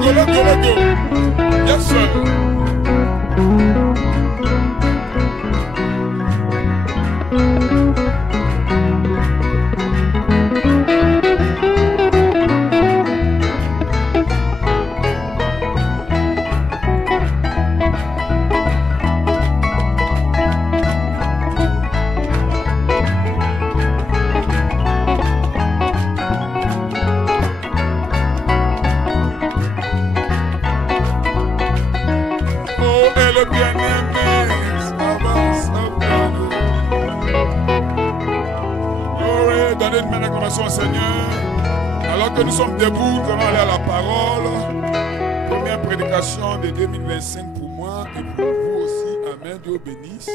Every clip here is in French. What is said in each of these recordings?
Let go. Yes, sir. Seigneur, alors que nous sommes debout, nous allons aller à la parole. Première prédication de 2025 pour moi et pour vous aussi. Amen. Dieu bénisse.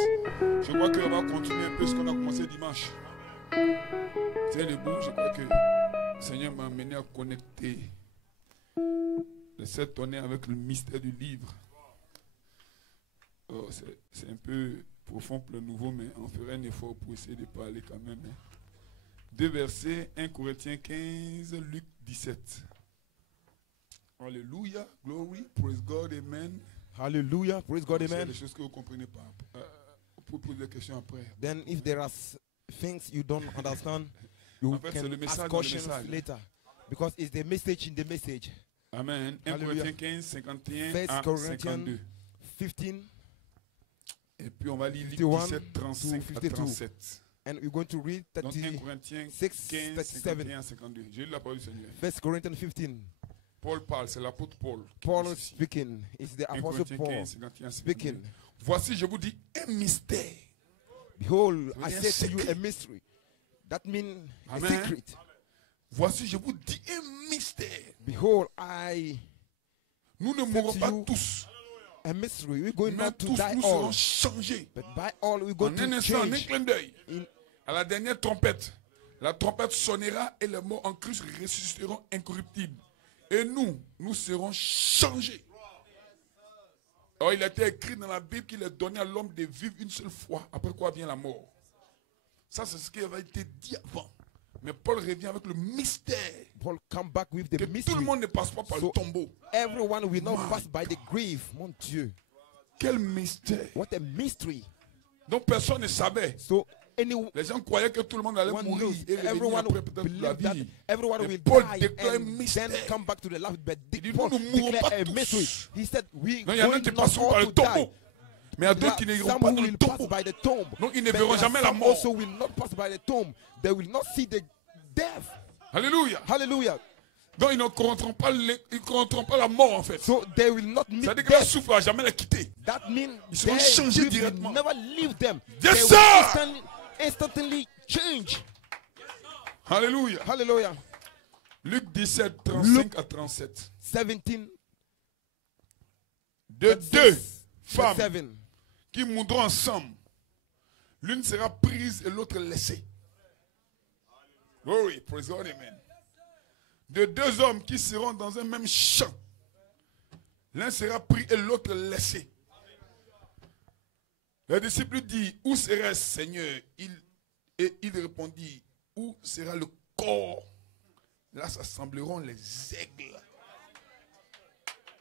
Je crois qu'on va continuer un peu ce qu'on a commencé dimanche. Tiens debout, je crois que le Seigneur m'a amené à connecter de cette année avec le mystère du livre. Oh, c'est un peu profond pour le nouveau, mais on ferait un effort pour essayer de parler quand même. Hein. Deux versets, 1 Corinthiens 15, Luc 17. Alléluia, glory, praise God, amen. Hallelujah, praise God, amen. Il y a des choses que vous ne comprenez pas. Vous pouvez poser des questions après. Then if there are things you don't understand, you can ask questions later. Because it's the message in the message. Amen. 1 Corinthiens 15, 51 à 52. 15. Et puis on va lire Luc 17, 35 à 37. And we're going to read 1 Corinthiens 15, 51 à 52. J'ai lu la parole du Seigneur. 1 Corinthians 15. Paul parle, c'est l'apôtre Paul. Paul speaking. It's the apostle Paul speaking. Voici, je vous dis, un mystère. Behold, I say to you a mystery. That means a secret. Voici, je vous dis un mystère. Behold, nous ne mourrons pas tous. A mystery. We're going mais not to tous die nous all. serons changés. But by all we're going en un to instant, en un change. clin d'œil. À la dernière trompette, la trompette sonnera et les morts en Christ ressusciteront incorruptibles. Et nous serons changés. Alors il a été écrit dans la Bible qu'il est donné à l'homme de vivre une seule fois, après quoi vient la mort. Ça c'est ce qui avait été dit avant. Mais Paul revient avec le mystère. Paul come back with the que mystery. Tout le monde ne passe pas par le tombeau. Everyone will not pass by the grave. Mon Dieu. Quel mystère. What a mystery. Donc personne ne savait. So les gens croyaient que tout le monde allait mourir et revenir après peut-être la vie. Everyone will Paul die déclare un and mystère. then come back to the life. But Il dit, Paul nous ne mourrons pas declared a tous. mystery. He said, we Non, il y en a qui passeront par le tombeau. Mais il y a d'autres qui n'iront pas dans le tombeau. Donc ils ne verront jamais la mort. Also will not pass by the tomb. They will not see the death. Alléluia. Hallelujah. Donc ils ne connaîtront pas la mort en fait. So they will not meet C'est-à-dire que le death. souffle ne va jamais les quitter. That means Ils seront they changés will directement. never leave them. Yes, They sir. will instantly change. Alléluia. Hallelujah. Luc 17, 35 à 37. 17. De deux femmes 7. qui mourront ensemble, l'une sera prise et l'autre laissée. Glory, praise God, amen. De deux hommes qui seront dans un même champ, l'un sera pris et l'autre laissé. Le disciple dit, où serait Seigneur? Et il répondit, où sera le corps? Là s'assembleront les aigles.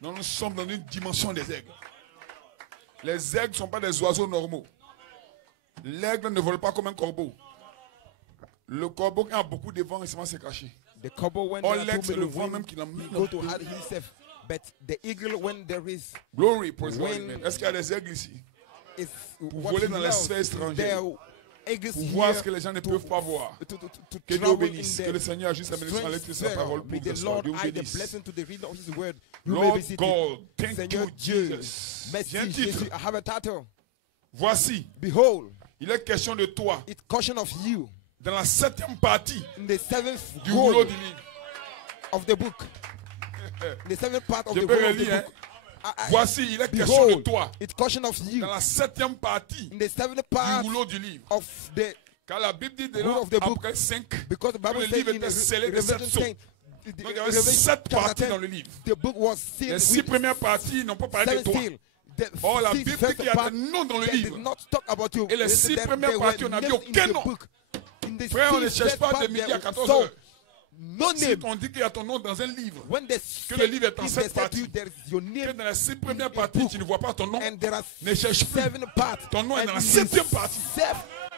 Donc nous sommes dans une dimension des aigles. Les aigles ne sont pas des oiseaux normaux. L'aigle ne vole pas comme un corbeau. Le corbeau qui a beaucoup de vent, il se cacher. The cobble when Oh, there are l'aigle, too c'est le many vent wind, même qui l'emmène. he go to hide himself. But the eagle when there is Glory, praise God. When- Amen. Est-ce qu'il y a des aigles ici? is Pour what voler he dans les loves. sphères étrangères. There are eagles Pour voir here ce que les gens ne to- peuvent pas voir. to Que Dieu travel bénisse. in Que le the Seigneur ajuste la bénédiction à l'écriture de sa parole May pour the ce Lord soir. Dieu add the bénisse. blessing to the reading of His word. You may Lord visit God, thank Seigneur you, Dieu, Jesus. merci J'ai un Jésus. titre. I have a title. Voici, Behold, il est question de toi. it caution of you Dans la 7e partie in the seventh du rouleau roll du livre. of the book. The seventh part of Je the peux roll of the relire. book. Voici, il est question de Behold, toi. it caution of you Dans la 7e partie in the seventh du part rouleau du livre. of the Car la Bible dit Rule déjà of the book. après 5, because the Bible le says livre in était scellé de 7 Revelation sceaux. 10, Donc il y avait Revelation 7 chapter parties 10, dans le livre. the book was sealed Les 6 with premières parties n'ont pas parlé de seven toi. seal. The Or la six Bible dit first qu'il y a part, des noms dans le they livre. did not talk about you. Et les 6 There premières were parties, on n'a vu names in aucun the nom. book. In the Frère, on ne six cherche first pas part, de midi à there- 14 so, heures. No si name. on dit qu'il y a ton nom dans un livre, When they que le livre est en if they 7 say to parties, you there is your que name dans la 6 premières parties, tu ne vois pas ton nom, and there are ne cherche plus. 7 parts. Ton nom est and dans la in the 7e partie.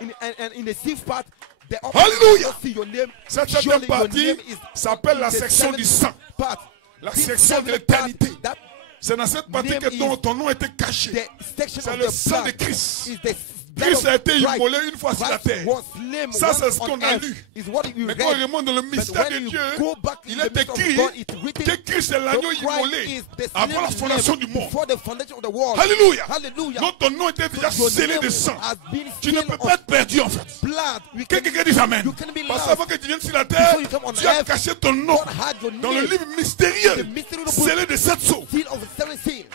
And in the 6th part, the Hallelujah. see your name. Cette Surely 7e your partie name is s'appelle la in the section du 7th sang. part. La This section de 7th part, l'éternité. that C'est dans cette partie name que is ton nom était caché. the section C'est of le the sang de blood Christ. is the blood Christ of a été Christ. immolé une fois sur la Christ terre. was slain Ça, c'est once ce on qu'on a earth. lu. Is what you Mais quand on read. remonte dans le But mystère de when Dieu, you go back il in the est midst of écrit God, it's written que Christ est l'agneau Christ immolé is the avant la slain fondation lamb du monde. before the foundation of the world. Alléluia. Hallelujah. Donc ton nom était déjà Your scellé name de sang. has been Tu ne sealed peux of pas être perdu en fait. blood. You Que can- quelqu'un dise Amen. You can be Parce lost. qu'avant que tu viennes sur la terre, Before you come on tu as earth, caché ton nom God had your dans le name. livre mystérieux, The mystery of the scellé de 7 sceaux. seal of the 7 seal.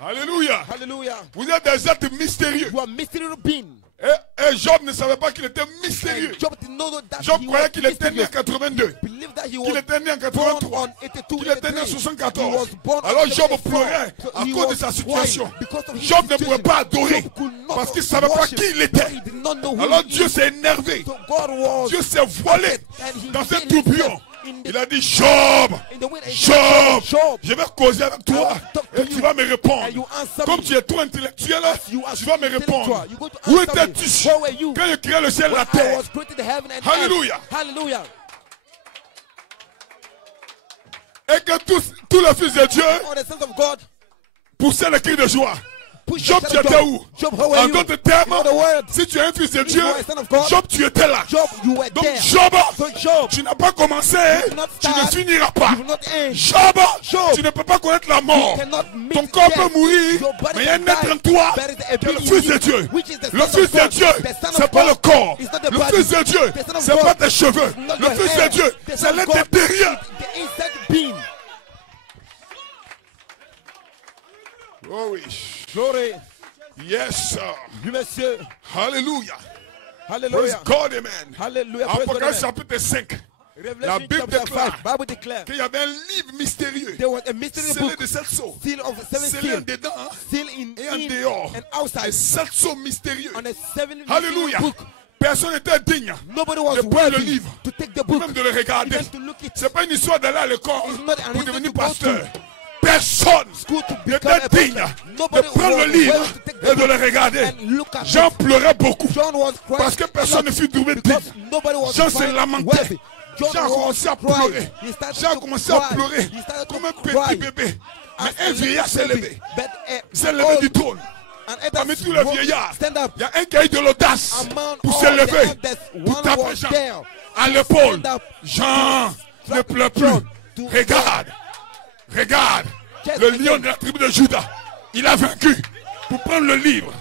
Alléluia. Hallelujah. Vous êtes des êtres mystérieux. You are mystery being. Et Job ne savait pas qu'il était mystérieux. And Job did not know that Job he croyait was qu'il était né en mysterious. 82, Believe that he qu'il was était né en born 83, on 82, qu'il était né en 83. He 74. was born on Alors Job 74. pleurait So à he cause de was sa crying situation. because of his Job ne situation. pouvait pas adorer Job could not parce qu'il ne savait pas worship, qui il because était. he did not know who Alors he Dieu is. s'est énervé. So God was Dieu s'est voilé and he dans un hid tourbillon. himself in the- Il a dit Job, in the wind and Job, Job, je vais causer avec toi I will talk to et tu you vas me répondre. and you answer Comme me. tu es trop intellectuel, You are tu vas me intellectual. répondre. You go to Où answer me. étais-tu Where were you? quand je créais le ciel et la When I terre? was created the heaven and Hallelujah. earth. Hallelujah. Et que tous les fils de Dieu All the sons of God poussaient le cri de joie. push Job, the tu son of étais God. où? Job, how were En you? d'autres termes, In other words, si tu es un fils de if Dieu, you are a son of God, Job, tu étais là. Job, you were Donc there. Job, So Job, tu n'as pas commencé, did not tu ne start, finiras pas. you will not end. Job, Job, tu ne peux pas connaître la mort. you cannot meet Ton corps death. peut mourir, Your body mais il y a un can être die. en toi There is a qui est le being Fils in de you, Dieu. which is the Le Son of Fils de God. Dieu, The Son of c'est pas God le corps. is not the Le body. Fils de Dieu, The Son of c'est God pas tes cheveux. is not Le your Fils de hair. Dieu, The c'est Son of l'être God intérieur. is the inside being. Oh oui. Glory. Yes, sir. Oui, monsieur. Hallelujah. Praise Hallelujah. God, amen. Hallelujah. Praise God, Apocalypse amen. chapitre 5. La Revelation Bible chapter déclare 5. Bible declare qu'il y avait un livre mystérieux there was a mystery scellé book, de 7 sceaux. seal of the 7 Scellé en seal, dedans hein, seal in et en dehors. and Et outside 7 sceaux mystérieux. on a 7 mystery Alléluia. book. Personne n'était digne Nobody was de prendre le worthy livre, to take the book, même de le regarder. even to look it. C'est pas une histoire d'aller à l'école It's not an pour reason devenir to go pasteur. to Personne school to become n'était a digne pastor. de Nobody prendre le was livre worthy to take et the de le book regarder. and look at Jean it. pleurait beaucoup John was crying parce que personne ne fut trouvé digne. because nobody was Jean se found lamentait. worthy. John Jean a was commencé à crying. pleurer. He started Jean a to commencé à cry. pleurer He started comme to un petit cry. bébé. As Mais a un vieillard little s'est baby. levé. But S'est levé du trône. an Parmi elder tous les vieillards, stand up. il y a un qui a eu de l'audace Among pour all se the lever, elders, pour one taper was Jean there. à l'épaule. Stand up. Jean, ne pleure plus. Regarde, regarde, le lion de la tribu de Juda, il a vaincu pour prendre le livre.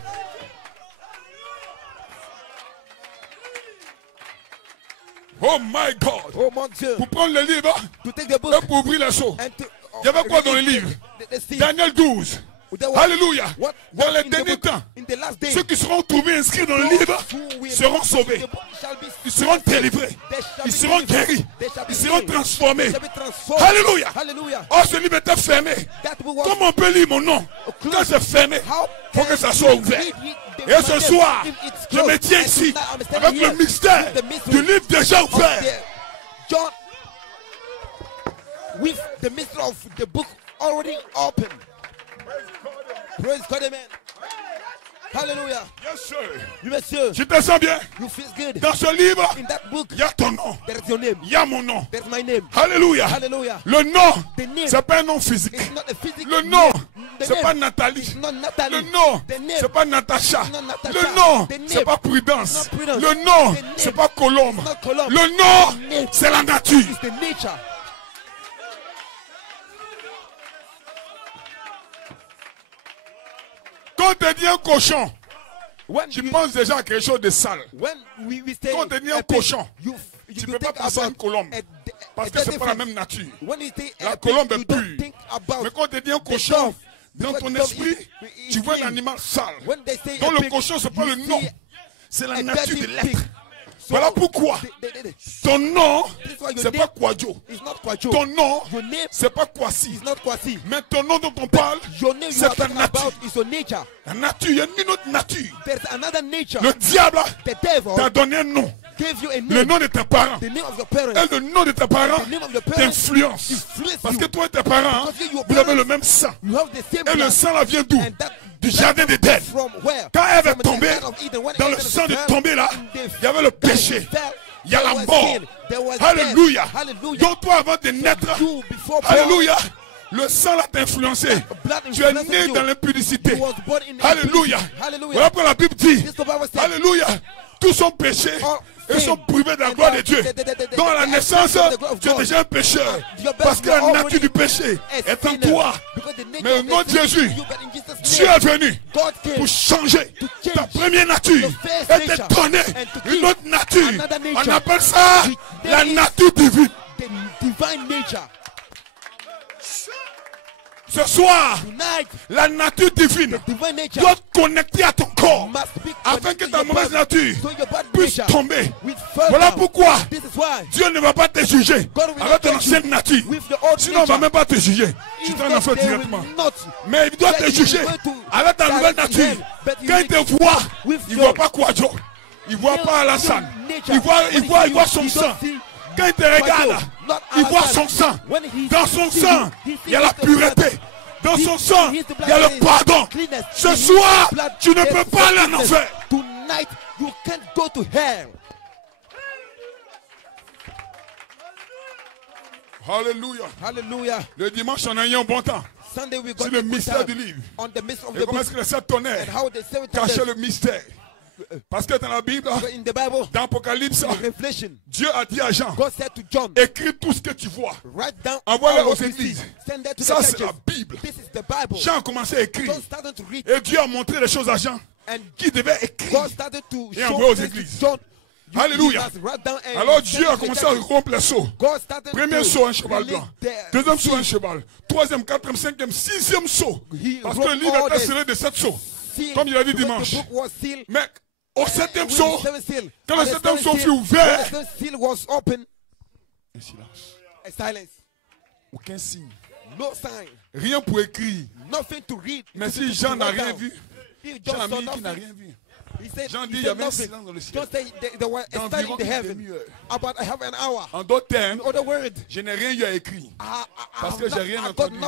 Oh my God, Oh mon Dieu. pour prendre le livre To take the book et pour ouvrir les seaux. and to Il y avait quoi dans le release livre? the seal. Daniel 12. There was- Alléluia. What Dans les in the derniers book, temps, in the last day, ceux qui seront trouvés inscrits dans le livre who will seront not sauvés. the book shall be Ils seront délivrés. They shall Ils be seront delivered. guéris. They shall be Ils seront healed. transformés. They shall be transformed. Alléluia. Hallelujah. Oh, ce livre était fermé. That book was Comment on peut lire mon nom quand c'est fermé? Il faut que ça soit ouvert. Et ce soir, je me tiens ici avec le mystère du livre déjà ouvert. John, with the mystery of the book already open. Praise God, amen. Hallelujah. Yes, sir. Oui, monsieur. Tu te sens bien? You feel good. Dans ce livre, In that book, il y a ton nom. there is your name. Il y a mon nom. There's my name. Alléluia. Hallelujah. Le nom, The name c'est pas un nom physique. is not a physical Le nom, name. The c'est name pas Nathalie. is not Natalie. Le nom, The name c'est pas Natacha. is not Natasha. Le nom, The name c'est pas Prudence. is not Prudence. Le nom, The name c'est pas Colombe. is not Colombe. Le nom, The name c'est la nature. is the nature. Quand on te dit un cochon, When tu you- penses déjà à quelque chose de sale. when we say Quand on te dit un a pig, cochon, you tu peux think pas penser à une about colombe. Parce que c'est pas la même nature. When you say La a pig, colombe est you don't pure. think about Mais quand on te dit un the cochon, dove. dans Because ton dove esprit, is tu vois un clean. animal sale. When they say Donc a le pig, cochon, c'est pas you le nom. see C'est la a nature dirty de pig. l'être. So Voilà pourquoi ton nom, This is why your c'est name pas Kwadjo. is not Kwacho. Ton nom, Your name c'est pas Kwasi. is not Kwasi. Mais ton nom dont on parle, Your name you c'est are ta talking nature. about is your nature. La nature, il y a une autre nature. There's another nature. Le diable The devil t'a donné un nom. le nom de tes parents et le nom de tes parents t'influence. Parce que toi et tes parents, vous avez le même sang. Et le sang là vient d'où? Du jardin d'Éden. Quand Ève est tombée, dans le sang de tomber là, il y avait le péché. Il y a la mort. Alléluia. Donc toi avant de naître, alléluia, le sang là t'a influencé. Tu es né dans l'impudicité. Alléluia. Voilà pourquoi la Bible dit, alléluia, tous sont péchés et sont privés de la gloire de Dieu. Dans la naissance, tu es déjà un pécheur. Parce que la nature du péché est en toi. Mais au nom de Jésus, Dieu est venu pour changer ta première nature et te donner une autre nature. On appelle ça la nature divine. Ce soir, la nature divine doit te connecter à ton corps afin que ta mauvaise nature puisse tomber. Voilà pourquoi Dieu ne va pas te juger avec ton ancienne nature. Sinon, on ne va même pas te juger. Tu es un enfant directement. Mais il doit te juger avec ta nouvelle nature. Quand il te voit, il ne voit pas Kwadjo. Il ne voit pas Alassane. Il voit son sang. Quand il te regarde, il voit son sang. Dans son sang, il y a la pureté. Dans son sang, il y a le pardon. Ce soir, tu ne peux pas aller en enfer. Tonight, you can't go to hell. Alléluia. Hallelujah. Le dimanche, on a eu un bon temps. C'est le mystère du livre. Et comment est-ce que les sept tonnerres cachaient le mystère? Parce que dans la Bible, dans l'Apocalypse, Dieu a dit à Jean, écris tout ce que tu vois, envoie-le aux églises. Ça c'est la Bible. Jean a commencé à écrire et Dieu a montré les choses à Jean qui devait écrire et envoyer aux églises. Alléluia. Alors Dieu a commencé à rompre les seaux. Premier saut, un cheval blanc. Deuxième saut, un cheval. Troisième, quatrième, cinquième, sixième saut. Parce que le livre était scellé de 7 sauts. Comme il a dit dimanche. Mais au septième saut, quand le septième saut fut ouvert, un silence. Aucun signe. Rien pour écrire. Mais si Jean n'a rien vu, Jean a mis qui n'a rien vu. Jean dit il y avait un silence dans le ciel. D'environ une demi-heure. En d'autres termes, je n'ai rien eu à écrire. Parce que j'ai rien entendu.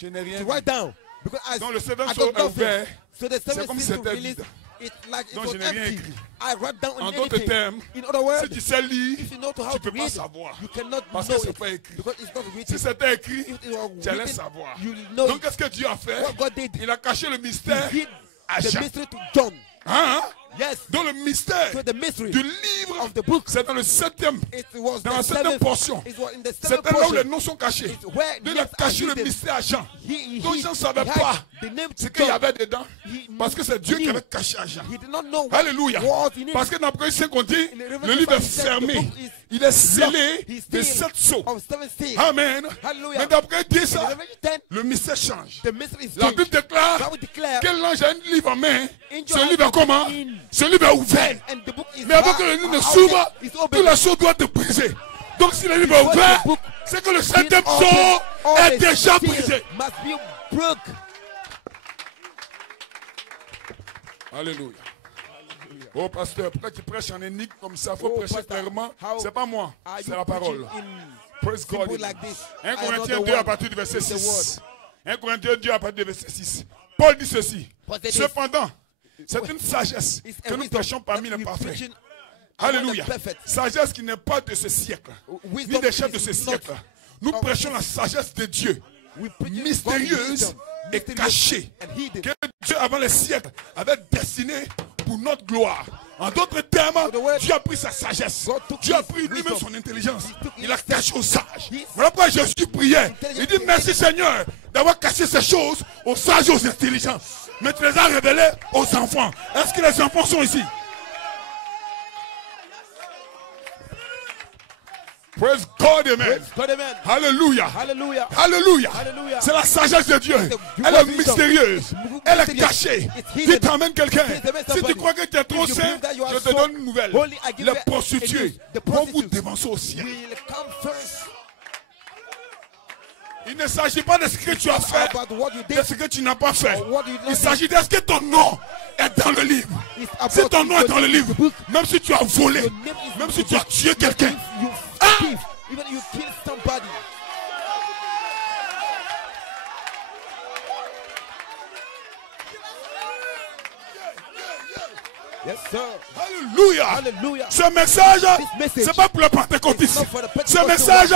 Je n'ai rien vu. Donc le septième saut est ouvert. C'est comme si c'était vide. Donc je n'ai rien écrit. En d'autres termes, si tu sais lire, tu ne peux pas savoir. Parce que ce n'est pas écrit. Si c'était écrit, tu allais savoir. Donc qu'est-ce que Dieu a fait? Il a caché le mystère à Jean. Hein? Donc le mystère du livre, c'est dans le septième, dans la septième portion. C'est là où les noms sont cachés. Il a caché le mystère à Jean. Donc Jean ne savait pas ce qu'il y avait dedans. Parce que c'est Dieu qui avait caché à Jean. Alléluia. Parce que dans Apocalypse 5, on dit, le livre est fermé. Il est scellé de 7 sceaux. Amen. Mais d'après 10, le mystère change. La Bible déclare que l'ange a un livre en main. Ce livre est comment? Ce livre est ouvert. Mais avant que le livre ne s'ouvre, toutes les choses doivent être brisées. Donc si le livre est ouvert, c'est que le septième sceau est déjà brisé. Alléluia. Oh pasteur, pourquoi tu prêches en énigme comme ça? Il faut prêcher clairement. C'est pas moi, c'est la parole. Praise God. 1 Corinthiens 2 à partir du verset 6. 1 Corinthiens 2 à partir du verset 6. Paul dit ceci. Cependant, c'est une sagesse que nous prêchons parmi les parfaits. Alléluia. Sagesse qui n'est pas de ce siècle, ni des chefs de ce siècle. Nous prêchons la sagesse de Dieu, mystérieuse et cachée, que Dieu avant les siècles avait destinée pour notre gloire. En d'autres termes, Dieu a pris sa sagesse. Dieu a pris lui-même son intelligence. Il a caché aux sages. Voilà pourquoi Jésus priait. Il dit merci Seigneur d'avoir caché ces choses aux sages et aux intelligents. Mais tu les as révélés aux enfants. Est-ce que les enfants sont ici? Praise God, amen. Alléluia. Alléluia. C'est la sagesse de Dieu. Elle est mystérieuse. Elle est cachée. Dis t'emmènes quelqu'un. Si tu crois que tu es trop saint, je te donne une nouvelle. Les prostituées vont vous dévancer au ciel. Il ne s'agit pas de ce que tu as fait, de ce que tu n'as pas fait. Il s'agit de ce que ton nom est dans le livre. Si ton nom est dans le livre, même si tu as volé, même si tu as tué quelqu'un, even you kill somebody. Yes, sir. Alléluia. Hallelujah. Ce message, c'est pas pour les pentecôtistes. Ce message,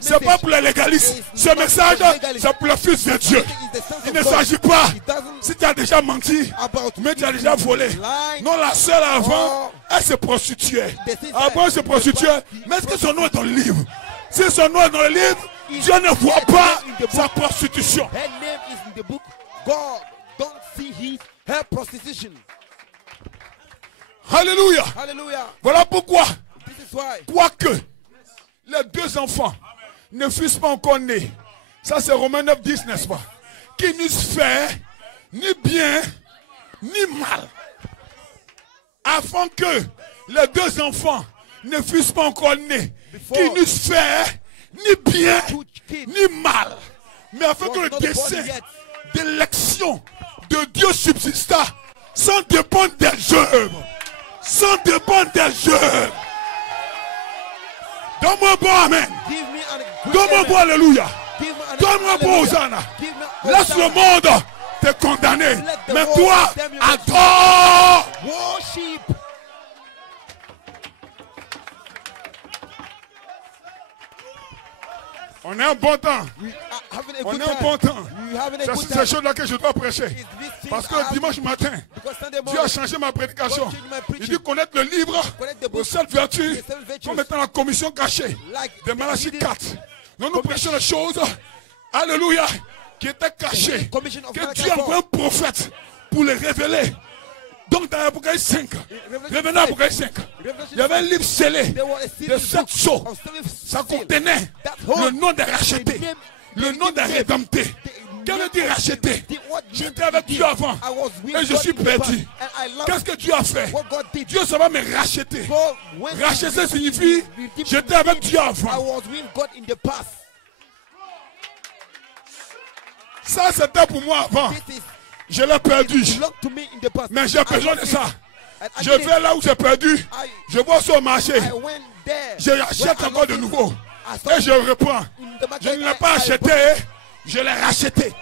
c'est pas pour les légalistes. Ce message, c'est pour le Fils de Dieu. Il ne s'agit pas, si tu as déjà menti, mais tu as déjà volé. Non, la seule avant, elle se prostituait. Avant, elle se prostituait. Mais est-ce que son nom est dans le livre? Si son nom est dans le livre, Dieu ne voit pas sa prostitution. Her name is in the book. God don't see her prostitution. Alléluia. Hallelujah. Voilà pourquoi, This is why. quoique les deux enfants ne fussent pas encore nés, ça c'est Romains 9, 10, n'est-ce pas? Qui n'eussent fait ni bien ni mal, afin que les deux enfants ne fussent pas encore nés, qui n'eussent fait ni bien ni mal, mais afin que le dessein d'élection de Dieu subsista sans dépendre des œuvres. Sans dépendre des œuvres. Donne-moi un bon amen. Donne-moi un bon alléluia. Donne-moi un bon hosanna. Laisse le monde te condamner. Mais toi, adore. Worship. On a un bon temps. On a un bon temps. C'est ces choses-là que je dois prêcher. Parce que dimanche matin, Dieu a changé ma prédication. Il dit connaître le livre aux sept vertus comme étant la commission cachée de Malachie 4. Nous prêchons les choses, alléluia, qui étaient cachées. Que Dieu envoie un prophète pour les révéler. Donc dans l'Apocalypse 5, revenez à l'Apocalypse 5, il y avait un livre scellé de 7 sceaux. Ça contenait le nom des rachetés, le nom des rédemptés. Qu'est-ce que dit racheter? J'étais avec Dieu avant et je suis perdu. Qu'est-ce que Dieu a fait? Dieu ça va me racheter. Racheter signifie j'étais avec Dieu avant. Ça c'était pour moi avant. Je l'ai perdu. Mais j'ai besoin de ça. Je vais là où j'ai perdu. Je vais sur le marché. Je achète encore de nouveau. Et je reprends. Je ne l'ai pas acheté. Je l'ai racheté.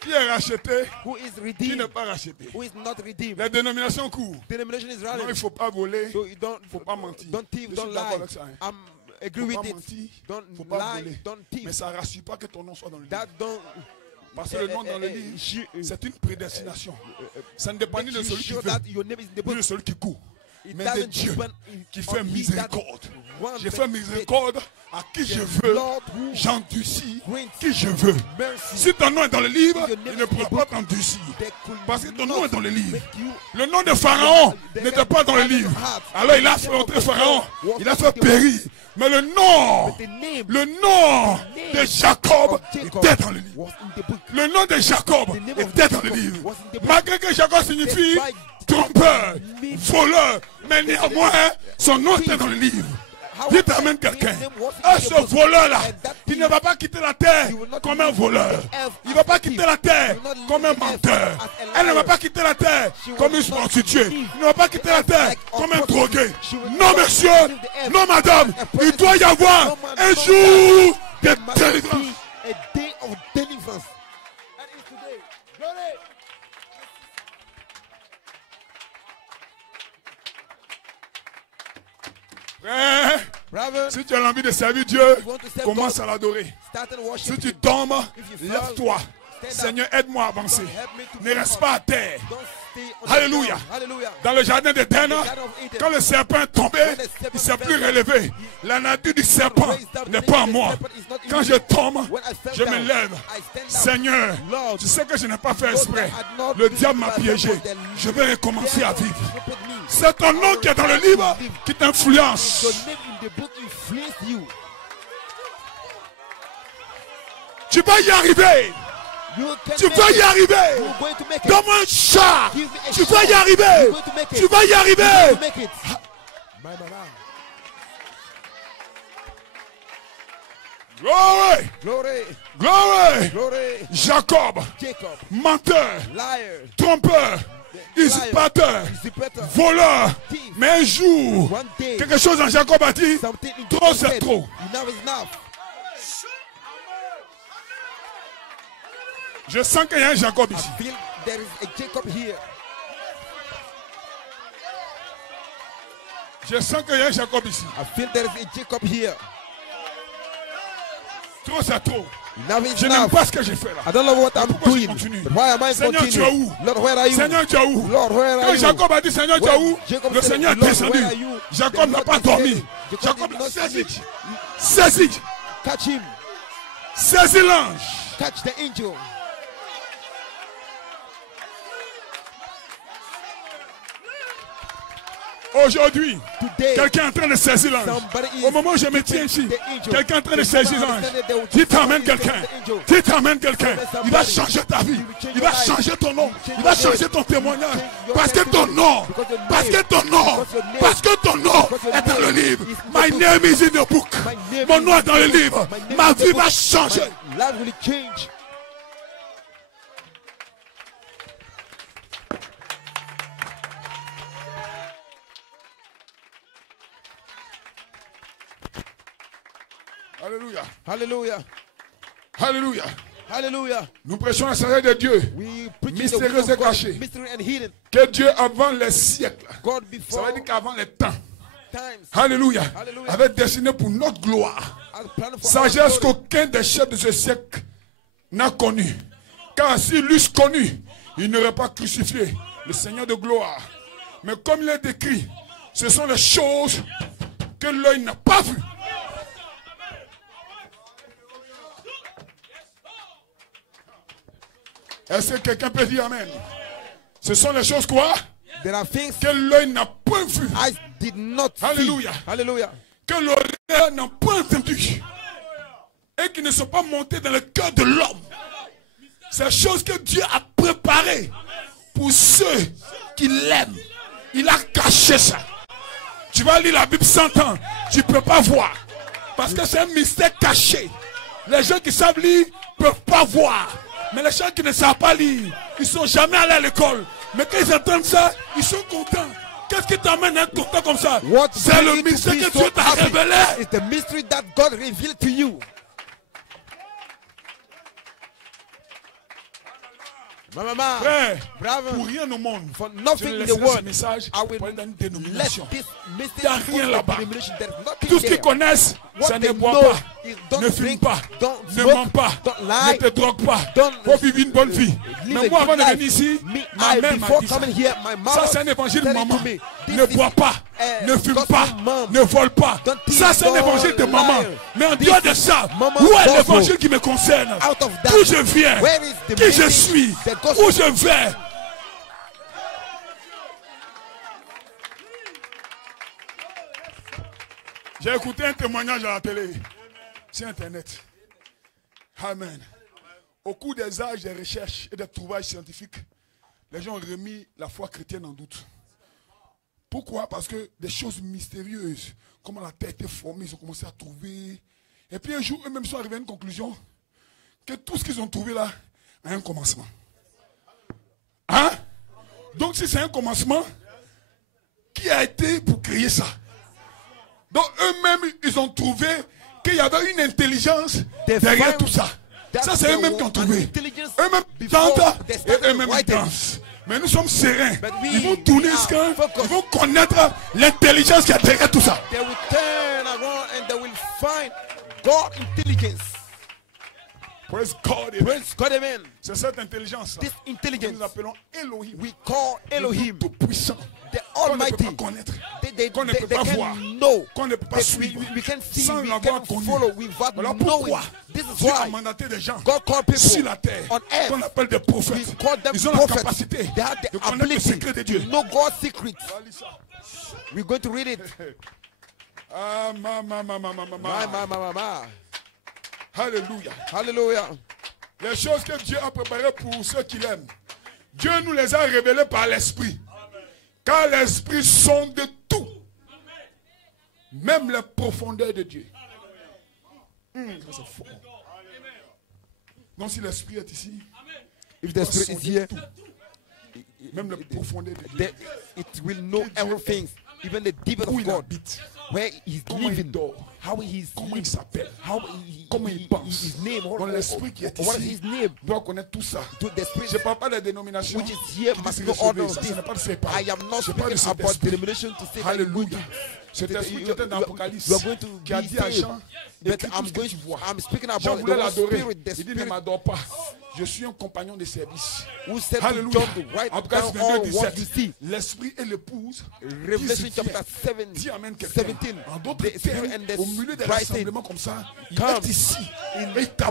Qui est racheté? Qui n'est pas racheté? Les dénominations courent. Non, il ne faut pas voler. Il ne faut pas mentir. Je suis d'accord avec ça. Agree with it. Faut pas voler. Mais ça ne rassure pas que ton nom soit dans le livre. Parce que le nom dans le livre, c'est une prédestination. Ça ne dépend ni de celui qui veut, ni de celui qui court. Mais de Dieu qui fait miséricorde. Je fais miséricorde à qui je veux. J'endurcis qui je veux. Si ton nom est dans le livre, il ne pourra pas t'endurcir. Parce que ton nom est dans le livre. Le nom de Pharaon n'était pas dans le livre. Alors il a fait entrer Pharaon. Il a fait périr. Mais le nom de Jacob était dans le livre. Le nom de Jacob était dans le livre. Malgré que Jacob signifie trompeur, voleur, mais néanmoins, son nom était dans le livre. Dites amen quelqu'un. Et ce voleur-là, il ne va pas quitter la terre comme un voleur. Il ne va pas quitter la terre comme un menteur. Elle ne va pas quitter la terre comme une prostituée. Il ne va pas quitter la terre comme un drogué. Non, monsieur, non, madame, il doit y avoir un jour de délivrance. Si tu as envie de servir Dieu, commence à l'adorer. Si tu tombes, lève-toi. Seigneur, aide-moi à avancer. Ne reste pas à terre. Alléluia. Dans le jardin d'Éden, quand le serpent est tombé, il ne s'est plus relevé. La nature du serpent n'est pas en moi. Quand je tombe, je me lève. Seigneur, tu sais que je n'ai pas fait exprès. Le diable m'a piégé. Je vais recommencer à vivre. C'est ton nom qui est dans le livre qui t'influence. Tu vas y arriver. Tu vas y arriver. Donne-moi un chat. Tu vas y arriver. Tu vas y arriver. Glory. Glory. Glory. Glory. Jacob. Jacob. Menteur. Liar. Trompeur. Usurpateur. Voleur. Mais un jour, quelque chose en Jacob a dit, trop c'est trop. Je sens qu'il y a un Jacob ici. There is a Jacob here. Je sens qu'il y a un Jacob ici. I feel there is a Jacob here. Trop c'est trop. Je n'aime pas ce que j'ai fait là. I don't know what I'm doing. But why am I Seigneur, tu es où? Lord, where are you? Seigneur, tu es où? Lord, where are Quand you? Jacob a dit Seigneur, tu es où? Le Seigneur est descendu. Jacob Jacob n'a pas dormi. Jacob l'a saisi. Saisis. Catch him. Saisis l'ange. Catch the angel. Aujourd'hui, quelqu'un est en train de saisir l'ange. Au moment où je me tiens ici, quelqu'un est en train de saisir l'ange. Si tu amènes quelqu'un, si tu amènes quelqu'un, il va changer ta vie. Il va changer ton nom. Il va changer ton témoignage. Parce que ton nom, parce que ton nom, parce que ton nom est dans le livre. My name is in the book. Mon nom est dans le livre. Ma vie va changer. Life will change. Alléluia. Hallelujah. Alléluia. Hallelujah. Nous prêchons la sagesse de Dieu. Mystérieuse et cachée. Que Dieu avant les siècles. Ça veut dire qu'avant les temps. Alléluia. Avait destiné pour notre gloire. Sagesse qu'aucun des chefs de ce siècle n'a connue. Car s'ils l'eussent connu, ils n'auraient pas crucifié le Seigneur de gloire. Mais comme il est décrit, ce sont les choses que l'œil n'a pas vues. Est-ce que quelqu'un peut dire amen? Ce sont les choses quoi? Que l'œil n'a point vu. I did not Alléluia. see. Hallelujah. Que l'oreille n'a point entendu. Et qui ne sont pas montées dans le cœur de l'homme. Ces choses que Dieu a préparées pour ceux qui l'aiment. Il a caché ça. Tu vas lire la Bible 100 ans. Tu ne peux pas voir. Parce que c'est un mystère caché. Les gens qui savent lire ne peuvent pas voir. Mais les gens qui ne savent pas lire, ils ne sont jamais allés à l'école. Mais quand ils entendent ça, ils sont contents. Qu'est-ce qui t'amène à être content comme ça? C'est le mystère que Dieu t'a révélé. It's the mystery that God revealed to you. Frère, pour rien au monde, for nothing in the world, I will let this il n'y a rien là-bas. Tout Tout ce qu'ils connaissent, ça ne boit pas, ne fume pas, ne ment pas, ne te drogue pas. Il faut vivre une bonne vie. Mais moi, avant de venir ici, ma mère m'a dit ça. Ça, c'est un évangile de maman. Ne bois pas, ne fume pas, ne vole pas. Ça, c'est un évangile de maman. Mais en dehors de ça, où est l'évangile qui me concerne? D'où je viens? Qui je suis? Où je vais? J'ai écouté un témoignage à la télé, sur Internet. Amen. Au cours des âges, des recherches et des trouvailles scientifiques, les gens ont remis la foi chrétienne en doute. Pourquoi? Parce que des choses mystérieuses, comment la terre était formée, ils ont commencé à trouver. Et puis un jour, eux-mêmes sont arrivés à une conclusion que tout ce qu'ils ont trouvé là a un commencement. Hein? Donc si c'est un commencement, qui a été pour créer ça? Donc eux-mêmes, ils ont trouvé qu'il y avait une intelligence derrière tout ça. Ça, c'est eux-mêmes qui ont trouvé. Eux-mêmes tentent et eux-mêmes ils dansent. Mais nous sommes sereins. Ils vont tourner jusqu'à... Ils vont connaître l'intelligence qui est derrière tout ça. They will turn around and they will find God intelligence. Praise God. Praise God, amen. C'est cette intelligence This intelligence que nous appelons Elohim. we call Elohim, Tout puissant. the Qu'on ne peut Almighty. pas connaître. They Qu'on ne peut pas can voir. know. Qu'on ne peut pas suivre. We can see, sans we l'avoir can connu. follow without Voilà knowing. pourquoi This is Dieu a why mandaté des gens God called people sur la terre on earth. qu'on appelle des prophètes. We call them Ils ont la prophets. capacité They have de the connaître le ability secret de Dieu. to know God's secrets. We're going to read it. Ah, Alléluia. Hallelujah. Les choses que Dieu a préparées pour ceux qui l'aiment, Dieu nous les a révélées par l'Esprit. Car l'Esprit sonde tout. Même les profondeurs de Dieu. C'est fort. Donc si l'esprit est ici, if the spirit is here, même le profondeur de Dieu, it will know everything, even the deepest of God, where he's living, how he's comment il s'appelle, comment il pense. his name, Donc l'esprit qui est what is ici his name, doit connaître tout ça. the spirit Je ne parle pas des dénominations which is here qui must disent know all recevoir. of Ça, this. ce n'est pas le séparé. I am not Je parle de speaking cet about esprit. denomination to say that Alléluia. Cet esprit qui était dans l'Apocalypse, you are going to qui a be dit à saved. Jean, But écris tout I'm ce que going tu vois. I'm speaking Jean about voulait the l'adorer. spirit, the Il dit, ne spirit m'adore pas. Je suis un compagnon de service. who said to Alléluia. John to write Apocalypse down all 22, what you 17. see. L'esprit et l'épouse. Revelation chapter 7, Dis amen quelqu'un. 17. En d'autres The spirit termes, and the au milieu de bride rassemblement comme ça, il come est ici. in Et il t'appelle.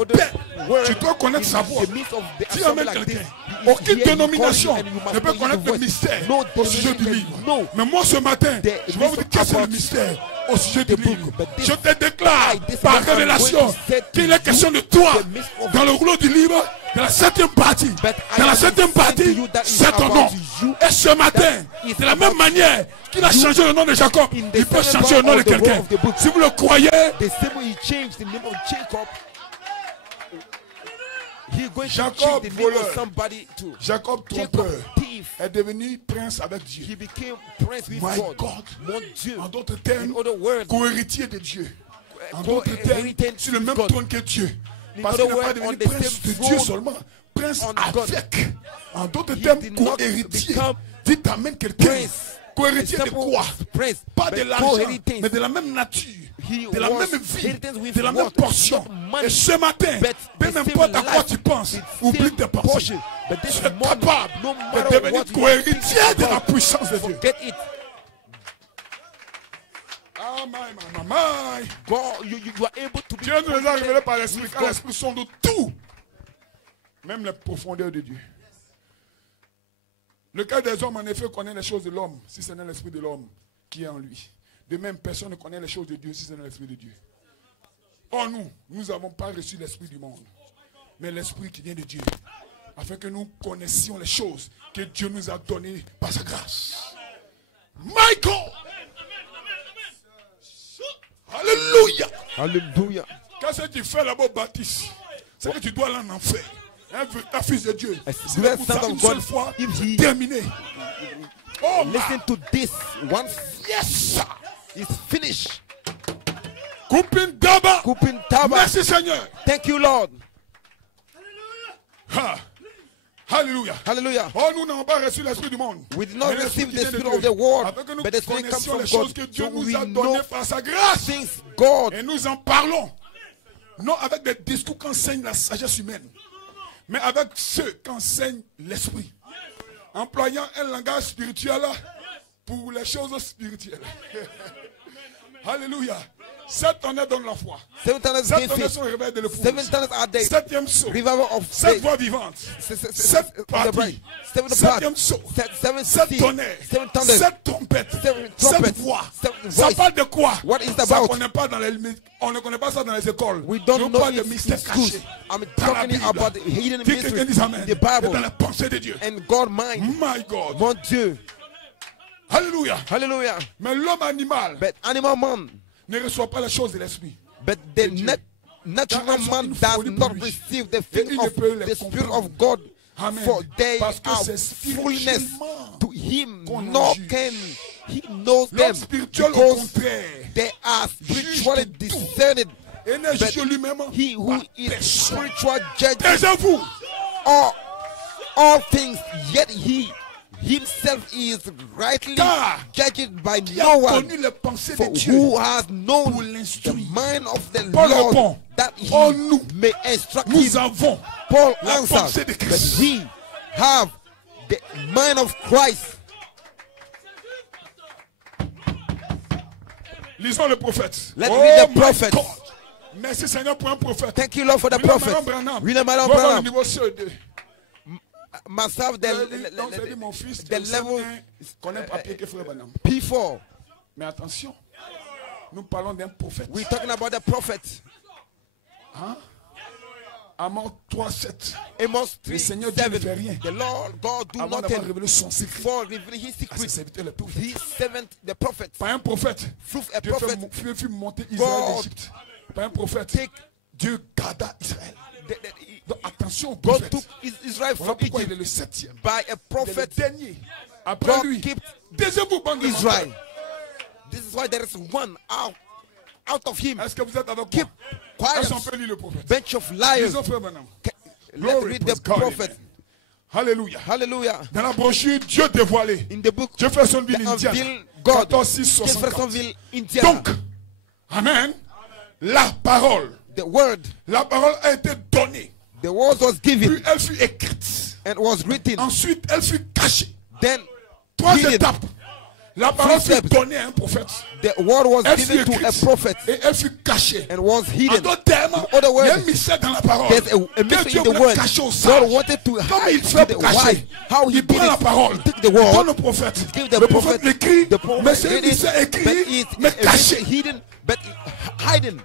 other word, Tu dois connaître sa in voix. the midst of the Dis assembly amen like quelqu'un. this, he is Aucune here, he dénomination calls you and you must ne peut know his connaître le voice. mystère No au sujet du denomination livre. can know Mais moi ce matin, the je vais vous dire quel c'est le about mystère au sujet du the book. livre. But this- Je te déclare this par month I'm révélation going to say to qu'il est question de toi the midst of dans le rouleau du livre, dans la 7e partie. But I Dans la am 7e saying to partie, you that is c'est ton about nom. you. Et ce matin, is de la même about manière qu'il a changé le nom de Jacob, In the il peut seven changer le nom part de of the quelqu'un. word of the book. Si vous le croyez, The same way he changed the name of Jacob, he's going to Jacob, change the name voleur. of somebody too. Jacob Jacob, trompeur thief, est devenu prince avec Dieu. he became prince with My God. God. Mon Dieu. En d'autres In termes, other words, co-héritier de Dieu. En d'autres termes, co-héritage sur le même God. trône que Dieu. In Parce other qu'il n'est pas words, devenu on the prince same de throne Dieu seulement, prince on God. avec. En d'autres He termes, did not co-héritier. become Dites amen quelqu'un. prince. Co-héritier de Example quoi? of prince, Pas but de l'argent, co-heritage. mais de la même nature, He de la was même vie, heritage with de la même what? portion. Not money, Et ce matin, but peu the importe same à quoi life, tu penses, the oublie same tes pensées. portion. But this Tu es morning, capable no de matter devenir what you co-héritier think de la about, puissance de Dieu. forget it. Ah, my. God, you are able to be Dieu nous les a révélés par l'Esprit, with car God. l'Esprit sonde tout, même les profondeurs de Dieu. Le cœur des hommes, en effet, connaît les choses de l'homme, si ce n'est l'Esprit de l'homme qui est en lui. De même, personne ne connaît les choses de Dieu, si ce n'est l'Esprit de Dieu. Or, nous n'avons pas reçu l'Esprit du monde, mais l'Esprit qui vient de Dieu, afin que nous connaissions les choses que Dieu nous a données par sa grâce. My God! Alléluia! Hallelujah. Qu'est-ce que tu fais là-bas, Baptiste? C'est que tu dois aller en enfer. Un véritable fils de Dieu. A C'est great pour son ça of une God, seule fois, if he- terminé. Oh, Listen to this. Once yes, sir. it's finished. Coupin Daba. Kupin Taba. Merci Seigneur. Thank you, Lord. Ha. Alléluia. Hallelujah. Oh, nous n'avons pas reçu l'esprit du monde. We did not Mais l'esprit receive qui the vient de spirit Dieu. of the world, Afin que nous but the spirit comes connaissions from les choses God. que Dieu So nous we a know données par sa grâce. things God. Et nous en parlons. Non avec des discours qu'enseigne la sagesse humaine, mais avec ceux qu'enseigne l'esprit. Employant un langage spirituel pour les choses spirituelles. Alléluia. 7 tonnerres donnent la foi. 7 tongues 7 gain tonnerres faith. sont réveillés de 7 l'épouse. tongues are there. 7e saut. Revival of 7 faith. voix vivantes. 7 of the parties. bride. 7 7e saut. 7 7 tonnerres. 7 tongues. 7 trompettes. 7 7 trumpets. voix. 7 Ça voice. parle de quoi? What is it Ça, about? on ne connaît pas ça dans les écoles. We don't Je know parle de it in mystères schools. cachés. I'm Dans la talking Bible. about the hidden Quelqu'un mysteries dit amen. in the Et dans Bible la pensée de Dieu. and God mind. My God. Mon Dieu. Alléluia. Hallelujah. Mais l'homme animal But animal man, ne reçoit pas les choses de l'esprit. but the Dieu. natural Car elles sont man une does folie not pour lui. receive the Et things il ne of peut les the Spirit comprendre. of God. Amen. For they Parce que are c'est foolishness spirituellement to him, qu'on nor juge. can he knows L'homme them, spirituel, au because contraire, they are spiritually de tout. discerned. et ne But juge lui-même he who par is personne. spiritual judge Taisez-vous. all things, yet he himself is rightly Car judged by Qui a no one. connu les pensées For de Dieu who has known pour the l'instruire? mind of the Paul Lord répond, that he oh, nous, may instruct nous him? avons Paul la pensée answered de that Christ. we have the mind of Christ. Lisons le prophète. Let's read the my prophet. God. Merci Seigneur pour un prophète. Thank you, Lord, for the William prophet. Branham. William Marion Voilà le Branham. niveau CE2. Myself, Donc, c'est dit mon fils, the level connaît papier que frère Branham. P4. Mais attention, nous parlons d'un prophète. We're talking about the prophet. Hein? Amos 3:7. Amos Le 3, Seigneur Dieu ne 7. fait rien The Lord God do avant d'avoir nothing révélé son secret for revealing his à ses secret. serviteurs les prophètes. He servant the prophet. Par un prophète, Through a Dieu prophet, fait monter Israël God d'Égypte. Par un prophète, take Dieu garda Israël. Donc attention au God prophète. took Israel Voilà from pourquoi il Egypt est le 7e. by a Il est le prophet. dernier. Après God lui, kept deuxième bande de Israel. menteurs. This is why there is one out of him. Est-ce que vous êtes avec Keep moi? quiet. Est-ce qu'on peut lire le prophète? Bench of liars. Disons frère maintenant. Let's Glory, read the praise God. prophet. Alléluia. Hallelujah. Dans la brochure Dieu dévoilé. In the book, Jeffersonville, the Indiana. unveiled God. 14 6 64. Jeffersonville, Indiana. Donc, amen. La parole a été donnée. The word was given. Puis elle fut écrite. And was written. Ensuite, elle fut cachée. Then, 3 hidden. étapes. La parole fut donnée à un prophète. The word was Elle given fut to a écrite. prophet. Et elle fut cachée. And was En hidden. d'autres termes, In other il y a un words, mystère dans la parole. there's a Que mystery Dieu in the voulait word. cacher aux God sages. wanted to Comment il hide fait to the pour cacher? wise. How he Il did prend la it. parole. He took the Il donne word. le prophète. Give the Le prophet. prophète l'écrit. The prophet Mais c'est un read it, mystère but écrit, it's mais caché. hidden, but hidden.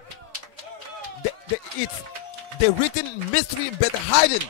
It's the written mystery, but hidden.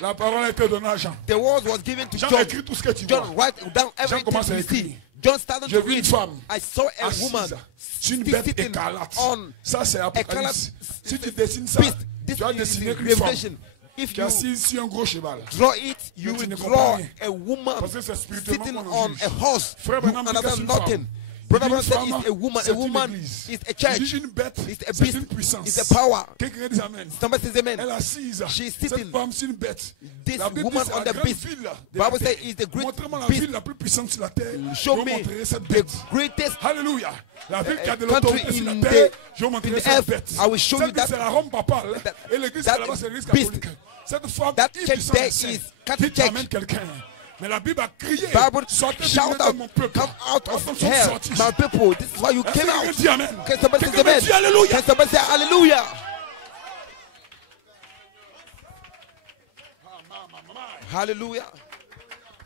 La parole a été donnée à Jean. The word was given to Jean John. écrit tout ce que tu vois. John write down everything commence à you écrire. see. John started J'ai to vu une read. femme I saw a woman assise sur une bête sitting écarlate. on Ça c'est Apocalypse. écarlate Si tu dessines ça, beast. This tu as is dessiné une Revelation. femme If qui est you assise sur un gros cheval. draw it, you Mais tu will ne draw comprends rien. a woman Parce que c'est spirituellement sitting qu'on on juge. a horse. Frère You Branham dit que understand c'est une nothing. femme. Brother Une Branham said femme, it's a woman. c'est A une woman église. is a Il church. dit une bête, It's a c'est beast. une puissance. It's a power. Quelqu'un dit amen. Somebody says amen. Elle est assise. She's Cette sitting. femme, c'est une bête. This La Bible woman dit, c'est on la the grande beast. ville de la Bible terre. says it's the great Montrez-moi la beast. ville la plus puissante sur la terre. Show Je vous me montrerai cette the bête. greatest Alléluia. La ville qui a de country l'autorité sur la in terre. the- Je vous montrerai in the cette earth. bête. I will show you Cette ville, that- c'est la Rome papale. that- Et l'église that qui est là-bas, c'est l'église beast. catholique. Cette femme That qui est church puissante there et sainte. is Catholic Qui church. t'amène quelqu'un. Mais la Bible a crié. Bible Sortez du shout milieu de out, mon peuple. come out of Nous sommes hell, sortis. my people. This is why you Est-ce came que out. quelqu'un dit amen? Can somebody say Quelqu'un me amen? dit alléluia. Can somebody say hallelujah? Hallelujah.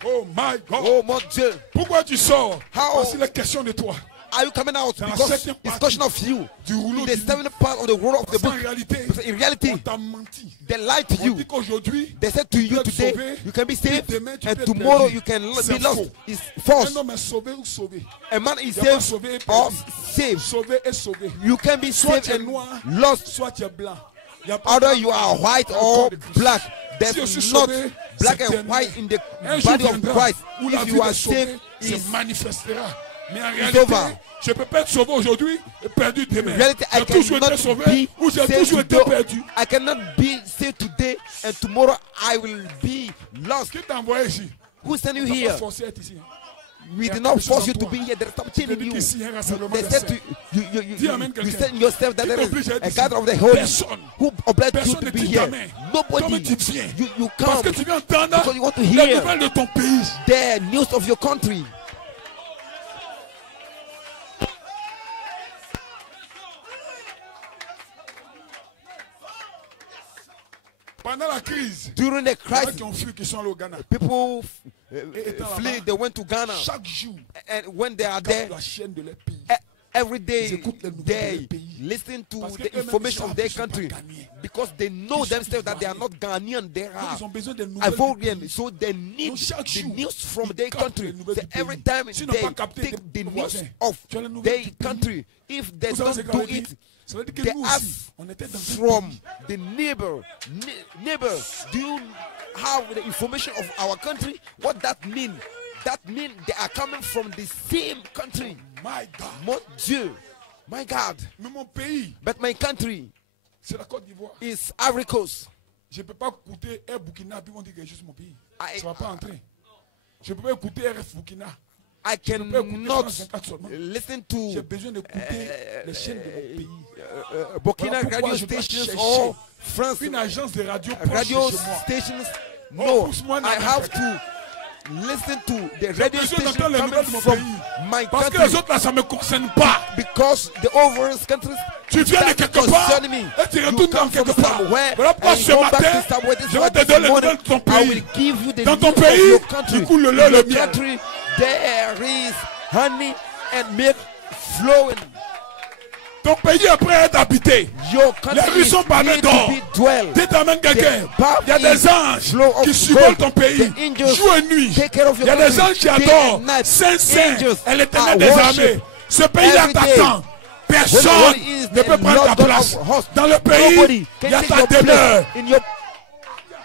Oh my God. Oh mon Dieu. Pourquoi tu sors? How- Parce qu'il est question de toi. Are you coming out? Dans la Because septième it's partie question of you. du rouleau In the du- seventh part of the word of the Parce qu'en book. réalité, Because in reality, on t'a menti. they lied to On you. dit qu'aujourd'hui, They said to tu you peux être today, sauvé, you can be saved, puis demain, tu and peux être tomorrow perdu. you can C'est be lost. faux. It's false. Un homme est sauvé ou sauvé. A man is Il n'y a pas saved sauvé et or perdu. saved. Sauvé et sauvé. You can be Soit saved tu es and noir, lost. soit tu es blanc. Il y a pas Either blanc you are dans white le or corps de Christ. black. Si je suis There's not sauvé, black c'est and terminé. white in the Un jour body of viendra Christ. où la If vie you are des sauvés saved, se is manifestera. Mais en over. réalité, je ne peux pas être sauvé aujourd'hui et perdu demain. in reality, I J'ai toujours été cannot sauvé be ou j'ai saved toujours été today. perdu. I cannot be saved today and tomorrow I will be lost. Qui t'a envoyé ici? Who sent you On t'a here? pas forcé à être ici. We Il y a did not quelque force chose you en to toi. be here. There's something Je in dis you. qu'ici, il y a un rassemblement They de said saints. to Dis amen, you quelqu'un. said yourself that Qui there t'oblige à is être a ici? God of the Holy Personne. who obliged you Personne to ne be dit here. amen. Nobody. Toi-même, tu viens. You Parce come que tu viens entendre because you want to les hear nouvelles de ton pays. the news of your country. Pendant la crise, During the il y en a crisis, qui ont fui, qui sont allés au Ghana. people étant flee. là-bas, They went to Ghana, Chaque jour, and when they are ils there, captent la chaîne de leur pays. every Ils day écoutent les nouvelles de they leur pays. listen to Parce que the eux-mêmes, information ils of their sont pas country Ghanaiens. because they know Ils sont themselves that they are Ivoiriens. not Ghanaian. They Donc, are ils ont besoin des nouvelles du Ivorian, pays. so they need Donc, chaque the jour, news from ils their captent country. les nouvelles So du pays. every time S'ils n'ont they pas capté take the tes news voisins, of tu as les nouvelles their du pays. country, if they Vous savez don't ce que do ça veut dire? it, Ça veut dire que they nous ask aussi, on était dans un from pays. the neighbor, do you have the information of our country? What that mean? That mean they are coming from the same country. My God. Mon Dieu, my God. Mais mon pays, But my country c'est la Côte d'Ivoire. is Ivory Coast. Je ne peux pas écouter Air Burkina puis on dit que je suis mon pays. I- Ça ne va pas entrer. Je ne peux pas écouter RF Burkina. I peux pas écouter cannot France 24 seulement. listen J'ai to besoin d'écouter les chaînes de mon pays. Burkina Voilà pourquoi radio je dois stations chercher or France Une agence de radio proche radio de chez moi. stations. Oh, No, pousse-moi I dans have la- to listen to the J'ai radio besoin station d'entendre les coming nouvelles de mon from pays. my Parce que les country autres là, ça ne me concerne pas. because the overall countries Tu viens de that quelque part concern me. et tu You retournes dans come from quelque part. somewhere Voilà pourquoi and ce go back matin, to somewhere. This je is vais why te this donner les morning nouvelles de ton I will pays. give you the Dans ton news of pays, your country. il coule le In lait et le your miel. country, there is honey and milk flowing. Ton pays est prêt à être habité. Your Les country rues is sont pavées ready to d'or. be dwelled. Dites amen quelqu'un. Il y a des anges flow of qui survolent gold. ton pays The angels jour et nuit. take care of Il your y a des country anges qui day adorent. and night. Saint, Saint, Angels et l'éternel are des worship armées. Ce pays-là every day. t'attend. Personne ne peut prendre ta place. Dans le pays, il y a ta demeure.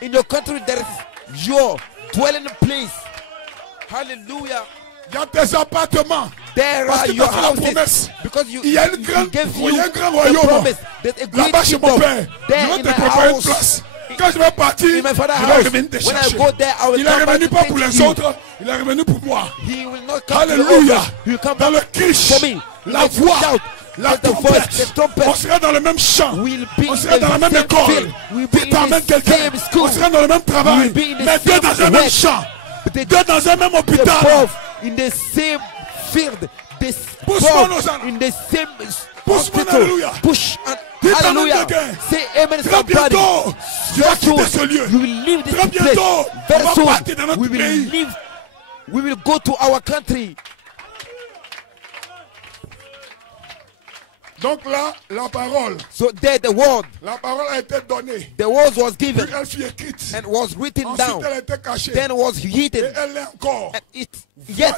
In your country, there is your dwelling place. Hallelujah. Dans tes appartements. There Parce are que your tu as la houses. promesse. Because Il y a une grande, il y a un grand royaume. Là-bas chez mon père. Je vais te préparer une place. Quand je vais partir, je vais revenir te chercher. Il est revenu pas pour les autres, il est revenu pour moi. Alléluia. Dans le cri, la voix, la trompette, on sera dans le même champ, on sera dans la même école. Dites amen quelqu'un, on sera dans le même travail, mais deux dans un même champ, deux dans un même hôpital. In the same field, in the same hospital. Push and hallelujah. Say amen somebody. Très bientôt, you will leave this très place. bientôt, Very on va soon, partir dans notre pays. we will go to our country. Donc là, la parole. So there the word. La parole a été donnée. The word was given. Puis elle fut écrite. And was written Ensuite, down. elle a été cachée. Then was hidden. Et elle est encore. And it yet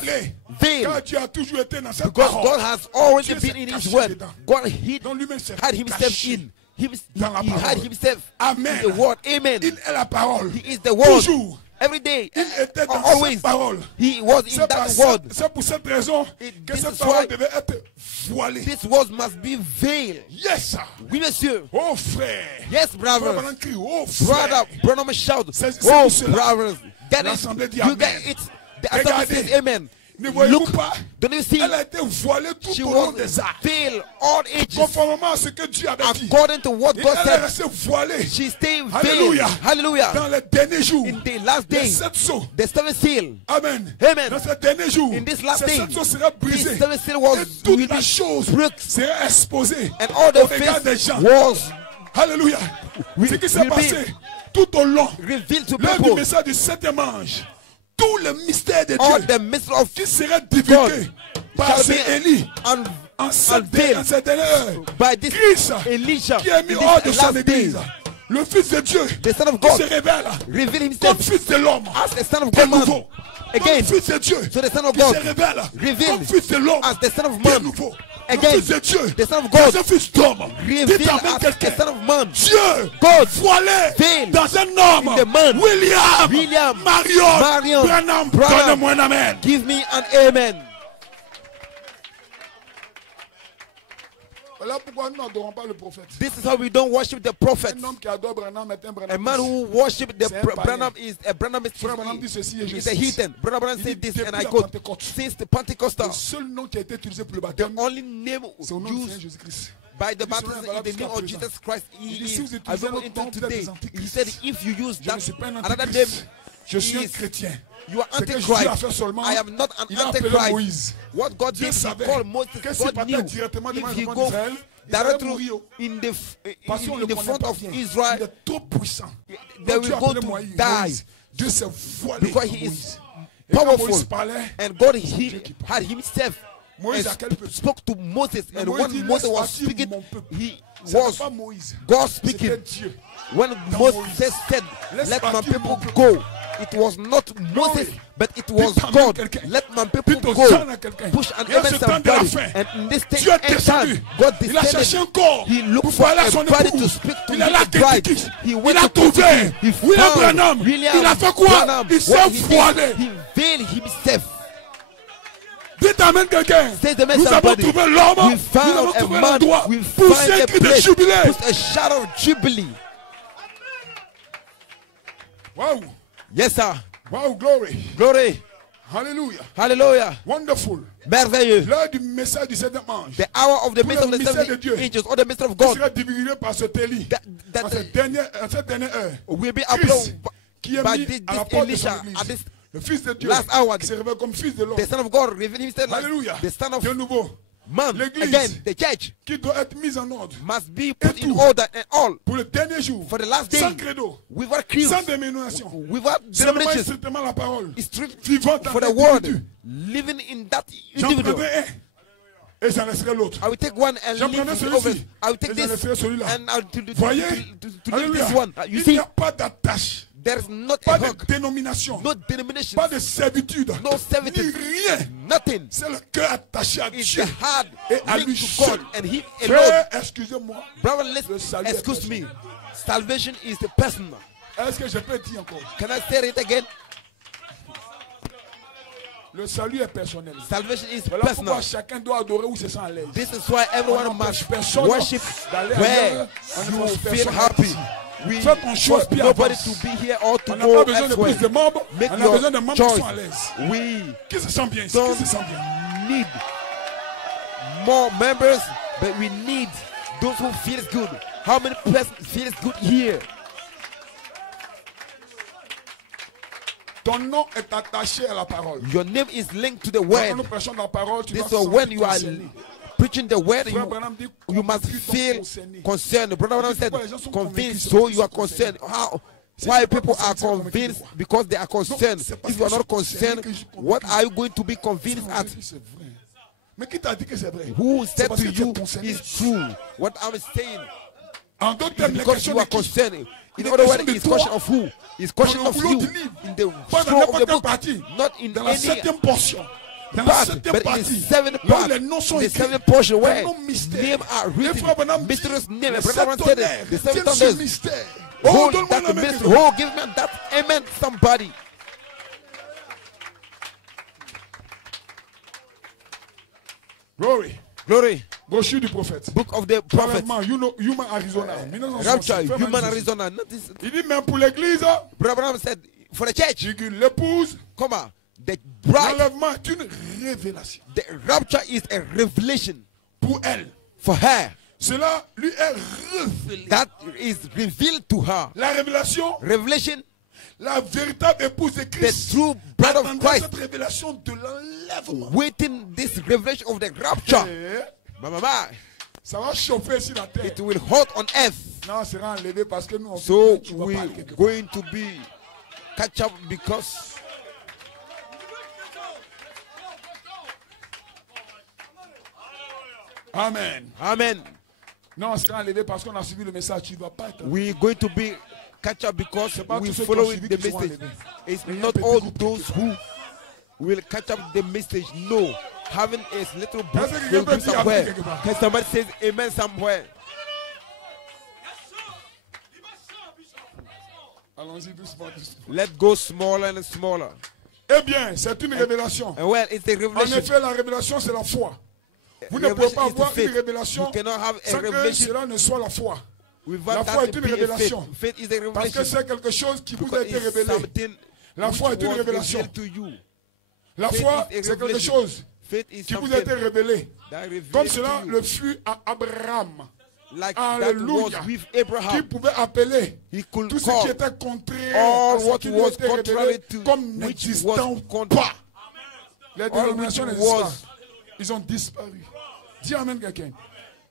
veiled. Car Dieu a toujours été dans cette Because parole. God has always Dieu been s'est in His caché word. dedans. God hid, Donc lui-même s'est had Himself caché in. He dans la had parole. Himself Amen. in the word. Amen. Il est la parole. He is the word. Toujours. Every day. Il était dans Always. cette parole. He was in that word. C'est pour cette raison que This cette is parole why devait être voilée. This word must be veiled. Yes, sir. Oui, monsieur. Oh frère. Yes, Frère brothers. Branham crie, oh frère. Brother, Branham shout. C'est Oh, cela. brothers. Get it. L'assemblée dit You amen. get it. The assembly Regardez. says amen. Ne voyez-vous Look, pas? don't you see? Elle a été voilée tout She au long was des âges. veiled all ages. Conformément à ce que Dieu avait dit. According to what Et God elle est said. restée voilée. She stayed veiled. Alléluia. Hallelujah. Dans les derniers jours. In the last Les days. 7 sceaux. The seventh seal. Amen. Amen. Dans ces derniers jours. In this last ces day. 7 sceaux seraient brisés. This seventh seal was Et toute will la be chose broken. serait exposée And all the au regard des face gens. was Alléluia. Ce qui s'est will be passé tout au long. revealed to L'heure du people. message du septième ange. Tout le mystère de All Dieu the mystery of qui serait divulgué par shall ce be Élie en cette dernière heure. by this Christ Elisha qui est mis in hors de this son last day. église. Le Fils de Dieu The Son of qui God se révèle reveal comme himself Fils de l'homme. as the Son of De God man. nouveau. Again. Comme Fils de Dieu So the Son of qui God se révèle revealed comme Fils de l'homme. as the Son of De man. nouveau. Again. Comme Fils de Dieu The Son of qui est God un Fils d'homme. revealed Dites amen as quelqu'un. the Son of man. Dieu God voilé veiled dans un homme. in the man. William Marion Branham. Donne-moi un amen. Give me an amen. Voilà pourquoi nous n'adorons pas le prophète. This is how we don't worship the prophet. Un homme qui adore Branham est un Branham. A man who worships the C'est un païen. Branham is a Branham Frère Branham dit ceci et je is a cite. heathen. Brother Branham Il said dit this and I depuis la quote. Pentecôte. Since the Pentecostal, Le seul nom qui a été utilisé pour le the baptême, only name c'est au nom du Seigneur used Jésus-Christ. by the Il dit, baptism cela est in valable the name jusqu'à of présent. Jesus Christ Il dit, he si vous is utilisez available votre nom, until vous êtes today. des antichrists. He said if you use Je that ne suis pas un another name, antichrist. Je suis un is- chrétien. you are Ce que Dieu a antichrist. fait seulement, I am not an il a appelé antichrist. Moïse. What God Dieu did, he savait called Moses. que s'il God partait knew directement devant if les he enfants go d'Israël, directly in the parce qu'on in le the connaît front pas of bien. Israel, Il est trop puissant. they Donc Dieu will a go appelé to Moïse. die Dieu s'est voilé because en he is Moïse. Et quand powerful. Moïse parlait, And God Dieu qui had himself Moïse and à quel peuple? spoke to Moses, Mais and Moïse when dit, Moses laisse was partir speaking, mon peuple. he Ce was n'est pas Moïse. God C'était speaking. Dieu. When Moïse. Moses said, Laisse "Let my partir mon people peuple. go," it was not Moses, oui. but it was Dites amen God. quelqu'un. Let my people Dites aux go. gens à quelqu'un. Push an Et en amen ce temps de la somebody. fin, And in this thing, Dieu est end time, descendu. God Il a cherché un descended. corps He looked pour for parler à a son body to épouse. speak to Il est là his bride. Kentucky. He Il went a to trouvé. Kentucky. He William found Branham. William Il a fait quoi? Branham. Il s'est What he did, voilé. he veiled himself. Dites amen quelqu'un. Say the man Nous avons somebody. trouvé l'homme. We Nous avons found a trouvé man. l'endroit. We Pour find a un cri de place. jubilé. Put a shout of jubilee. Wow. Yes, sir. Wow, glory. Glory. Hallelujah. Hallelujah. Wonderful. Merveilleux. L'heure du message du septième ange. The hour of the Pour midst of le the mystère de seven Dieu. angels or the midst of Qui God sera divulgué par ce Élie. that En cette dernière heure. will be Christ, uploaded qui est by mis this à la porte de Elisha son at église. this Le Fils de Dieu last hour. qui se révèle comme Fils de l'homme. the Son of God revealed himself Alléluia. as the Son of De nouveau, Man. L'église. Again, the church qui doit être mise en ordre must be put in tout. order and all pour le dernier jour. for the last day Sans credo, without creed, sans dénomination. without Seulement et denomination. strictement la parole. It's strict Vivante dans for the l'individu. word, living in that J'en individual. prendrai un et j'en laisserai l'autre. I will take one and J'en leave prendrai the other. celui-ci I will take et j'en this laisserai celui-là. and I'll to leave Voyez, this Alléluia. one. You Il see, n'y a pas d'attache There's not pas a de hug, dénomination, no denomination, pas de servitude, no servitude, ni rien. nothing. C'est le cœur attaché à It's Dieu the heart et à lui linked to God seul. and Him alone. Frère, excusez-moi. Brother, Le listen, salut est excuse me. Salvation is the person. Est-ce que je peux dire encore? Can I say it again? Le salut est personnel. Salvation is Voilà personal. pourquoi chacun doit adorer où se sent à l'aise. This is why everyone On must n'empêche personne worship d'aller where ailleurs. On ne you force feel personne à happy. être ici. We Fais ton choix, force puis nobody avance. to be here or to On n'a go pas besoin de plus de elsewhere. membres. Make On a your besoin de membres qui choice. sont à l'aise. We Qui se sent bien ici? don't Qui se sent bien? need more members, but we need those who feels good. How many persons feels good here? Ton nom est attaché à la parole. Your name is linked to the Quand word. nous prêchons la parole, tu dois This te is sentir when you are concerné. preaching the word, Frère Branham dit, you must convaincu, donc feel concerné. concerned. Brother Branham said, Pourquoi les gens sont convinced, convaincus, so c'est you are parce qu'ils sont concerned. How? C'est Why pas people are convincus, c'est convaincu de convinced? quoi? Because they are concerned. c'est parce If you are que not je suis concerné concerned, que je suis what convaincu. are you going to be convinced C'est at? vrai, c'est vrai. Mais qui t'a dit que c'est vrai? Who C'est said parce to que tu es you concerné. is true? What I'm saying En d'autres is termes, les because questions you are de qui? concerned. In Il est other words, question de it's toi question of who? It's question dans le of boulot you du livre. in the Pas dans scroll of n'importe the quelle book, partie. not in Dans la any septième portion. Dans la part, septième but in the partie. seventh Là où part, les noms sont the écrits. seventh portion Les where noms mystères. names are Et written, Frère Branham dit, mysterious names. les Brother sept Branham said tonnerres, it. The seven tiennent ce thunders. mystère. Oh, Hold donne-moi that la the main. mystery. Oh, give me that. Amen. Somebody. Glory. Glory. Brochure du prophète. Book of the prophet. Parlement, Human Arizona. Rapture. 1965. Frère Human Branham dit, Arizona. Not this. il dit même pour l'église, Brother Branham said for the church. virgule, l'épouse, Come on. The bride. l'enlèvement est une révélation. The rapture is a revelation Pour elle. for her. Cela lui est révélé. That is revealed to her. La révélation, Revelation. la véritable épouse de The Christ. true bride of Attendra Christ. cette révélation de l'enlèvement. Waiting this revelation of the rapture. Et Mama, ça va chauffer sur la terre. it will hot on earth. Non, on sera enlevé parce que nous, on So tu vas we're parler quelque part. going to be catch up because Amen. amen. Non, on sera enlevé parce qu'on a suivi le message. Tu ne vas pas être enlevé. We're going to be catch up because pas we tous ceux qui follow ont suivi the qui seront message. enlevés. It's Mais il y a un not petit all groupe those who will catch up the message. No, having a little book Est-ce que quelqu'un will peut be dire somewhere. amen quelque part? Can somebody say amen somewhere? Allons-y doucement, doucement. Let's go smaller and smaller. Eh bien, c'est une révélation. And well, it's a En revelation. effet, la révélation, c'est la foi. Vous ne pouvez Revelation pas is the avoir une faith. révélation You cannot have a sans que revelation cela ne soit la foi. without La that foi est une being a révélation. faith. Faith is a Parce que revelation. c'est quelque chose qui vous a Because été it's révélé. something La foi which est une was révélation. revealed to you. La Faith foi, is a c'est quelque revelation. chose Faith is qui vous a something été révélé. that revealed Comme to cela you. le fut à Abraham, Like that Alléluia. was with qui Abraham. pouvait appeler He could tout ce call qui était contraire all à ce what qui lui was était révélé contrary to comme which n'existant was contrary. pas. Les All dénominations which n'existent was. pas. Ils ont disparu. Dis amen quelqu'un.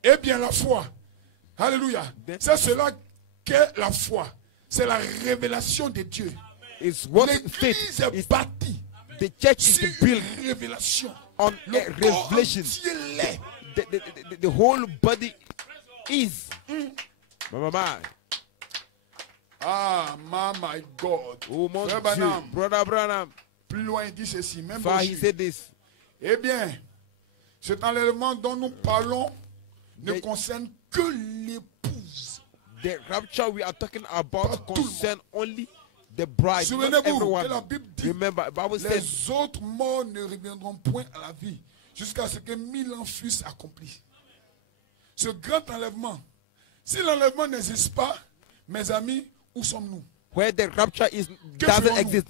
Eh bien la foi, alléluia, c'est cela qu'est la foi. C'est la révélation de Dieu. It's what faith L'église is. est bâtie The church is sur built une révélation. on Le a corps revelation. entier l'est. The whole body is. Mama, Ah, my God. oh mon Frère Dieu, Branham, brother Branham. plus loin il dit ceci, même Far he Brochure. said this. Eh bien, cet enlèvement dont nous parlons ne Mais- concerne que l'épouse. The rapture we are talking about Pas tout le concern only the bride, not Souvenez-vous que la everyone. Bible dit, Remember, the Bible says les autres morts ne reviendront point à la vie jusqu'à ce que 1000 ans fussent accomplis. Ce grand enlèvement, si l'enlèvement n'existe pas, mes amis, où sommes-nous? where the rapture is Que doesn't vivons-nous? exist.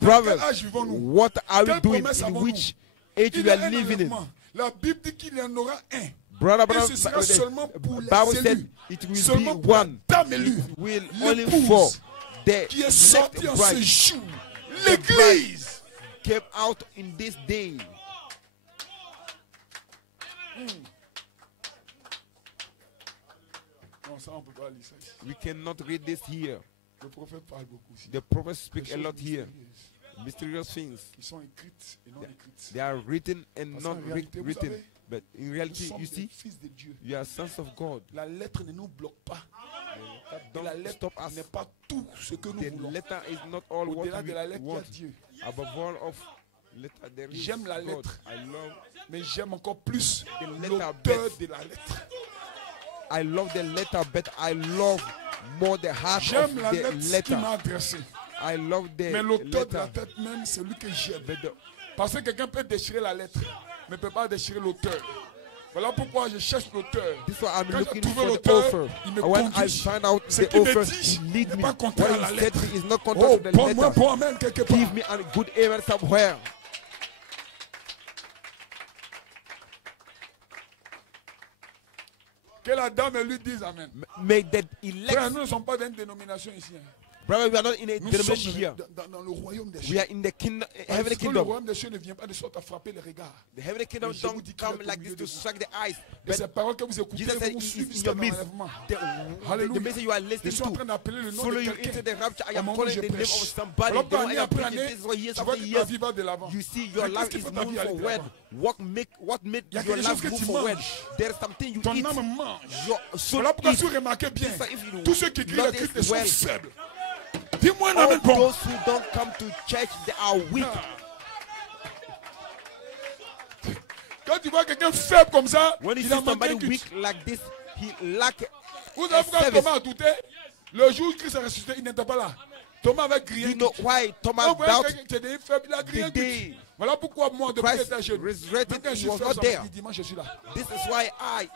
Dans Brothers, quel âge vivons-nous? what are we Quelle doing? promesse In avons-nous? which age Il we y a are un living in? enlèvement. La Bible dit qu'il y en aura un. Brother, Et ce sera seulement pour les Bible said élus. it will Seulement be pour la one. dame élue. It will only L'épouse for the qui est sortie en ce bride jour. L'église. came out in this day. Non, ça on peut pas lire ça. We cannot read this here. Le prophète parle beaucoup ici. The prophets Des speak a choses lot here. mystérieuses Mysterious things. qui sont écrites et non écrites. They are written and Parce not qu'en réalité, vous written. savez, But in Nous reality, sommes you des see, fils de Dieu. you are sons of God. La lettre ne nous bloque pas. Et la Don't lettre stop us. n'est pas tout ce que nous The voulons. letter is not all what Au-delà de la we lettre, il y a want. Dieu. Above all of letter, there is J'aime la God. lettre. I love Mais j'aime encore plus The letter l'auteur best. de la lettre. the letter, but I love more the heart of J'aime la the lettre qui letter. m'a adressé. I love the Mais l'auteur de la letter. tête même, c'est lui que j'aime. But the, Parce que quelqu'un peut déchirer la lettre, mais ne peut pas déchirer l'auteur. Voilà pourquoi je cherche l'auteur. this is why I'm Quand j'ai looking trouvé for the l'auteur, author. il me When I conduit. find out Ce the qu'il me author, dit he lead n'est me. pas contraire à What la he said lettre. is not Oh, contrary to the prends-moi letter. pour amen quelque part. Give me a good amen somewhere. Que la dame lui dise amen. May the Frère, elect. nous ne sommes pas dans une dénomination ici. hein. Brother, we are not in a Nous denomination sommes here. dans le royaume des We cieux. are in the kingdom, Parce heavenly que le kingdom. royaume des cieux ne vient pas de sorte à frapper les regards. The heavenly kingdom Mais je vous don't dis qu'il come est au like milieu this to de vous. strike the eyes. Et But ces paroles que vous écoutez Jesus said, vont vous "It suivre is in jusqu'à your midst." l'enlèvement. The Alléluia. message you are Je listening suis en to train d'appeler le nom follow de you into quelqu'un. the rapture. I Au am moment où calling je the name of prêche. somebody. Alors, The one année I am après preaching année, this for years tu vois after que ta years. vie va de l'avant. You see, your Mais life qu'est-ce qui is fait ta vie moving aller de forward. l'avant? What made Il y a your quelque life chose que move tu forward? manges. There is something you Ton eat. âme mange. Your soul Voilà pourquoi eats. si vous remarquez bien, This is if you tous ceux qui crient la notice Christ sont well. faibles. Dis-moi un All amen bon. those who don't come to church, they are weak. Quand tu vois quelqu'un faible comme ça, When you il see a manqué somebody un culte. weak like this, he lack. Vous savez pourquoi service. Thomas a douté? Le jour où Christ a ressuscité, il n'était pas là. Thomas avait crié. You know why Thomas Donc, voilà, doubt quelqu'un qui est devenu faible, il a crié un the culte. day Voilà pourquoi moi, depuis que Christ j'étais jeune, resurrected, même quand je he suis was faible, not ça there. me dit, dimanche, je suis là. This is why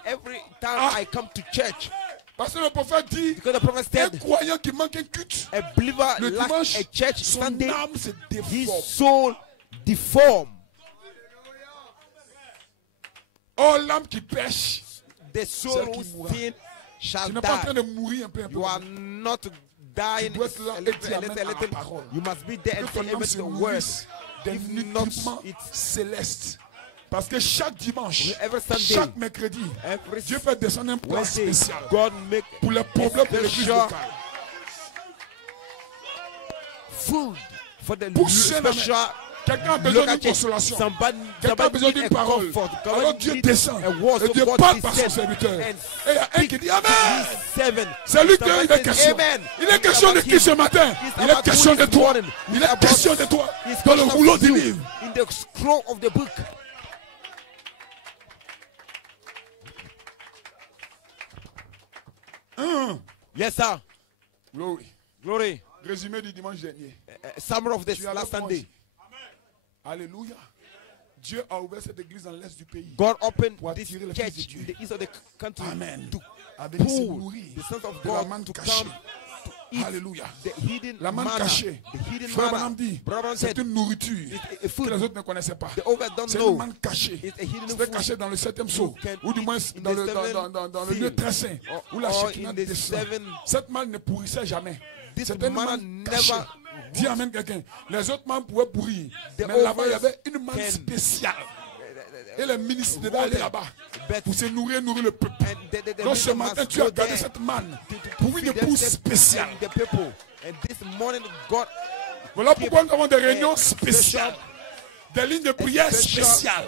every time Ah. I come to church, Parce que le prophète dit, because the prophet un said, croyant qui manque un culte, a believer le lacks dimanche, a church son Sunday, âme se his déforme. soul deformed. Oh, l'âme qui pêche, The soul Celle qui who mourra. sin shall tu n'es pas en train die. de mourir un peu. You are not dying dois être là a et little, dire a amen little, a à la little. parole. You must be there and Que say ton âme amen se to the word. nourrisse d'un If nutriments not, it's céleste. Parce que chaque dimanche, every Sunday, chaque mercredi, every Dieu fait descendre un plan Wednesday, spécial God make pour les problèmes de l'église special locale. food for the Poussez la main. special Quelqu'un a besoin local d'une church. consolation. Somebody Quelqu'un a besoin need d'une a parole. comfort. Alors God Dieu need descend. a word, Et so Dieu God parle par son descend serviteur. and Et il y a un speak qui dit to Amen. his servant. C'est lui qu'il Somebody est says, question. Amen. Il est question de It's qui ce matin? It's Il est about question who de this toi. morning. Il It's est about question de toi. It's Dans le question rouleau of du you livre. in the scroll of the book. Yes, sir. Glory. Glory. Résumé du dimanche dernier. Summer of this Tu es last avec moi Sunday. ici. Alléluia. Dieu a ouvert cette église dans l'est du pays. God opened Pour this attirer les church fils de Dieu. in the east of the country Amen. to À venir se pull nourrir the sons of de la God manne to cachée. come to eat Alléluia. the hidden La manne manna. cachée. The hidden Frère manna. Branham dit, Brother c'est said, une nourriture it's a que food les autres ne connaissaient pas. the others don't C'est une know. manne cachée. It's a hidden C'était food. caché dans le septième sceau, You can ou du moins eat dans in le, the dans le seven lieu très saint, seal. où la Or Shekinah in the descend. seven- Cette manne ne pourrissait jamais. This C'était une manna manne never- cachée. Dis amen quelqu'un. Les autres mannes pouvaient pourrir. The Mais là-bas, il y others avait une manne can- spéciale. Et les ministres devaient aller là-bas But- pour se nourrir le peuple. And the Donc ce minister matin, must tu as go gardé there cette manne to pour une feed épouse themselves spéciale. and the people. And this morning, God Voilà pourquoi nous avons des réunions special- spéciales, des lignes de prière special- spéciales,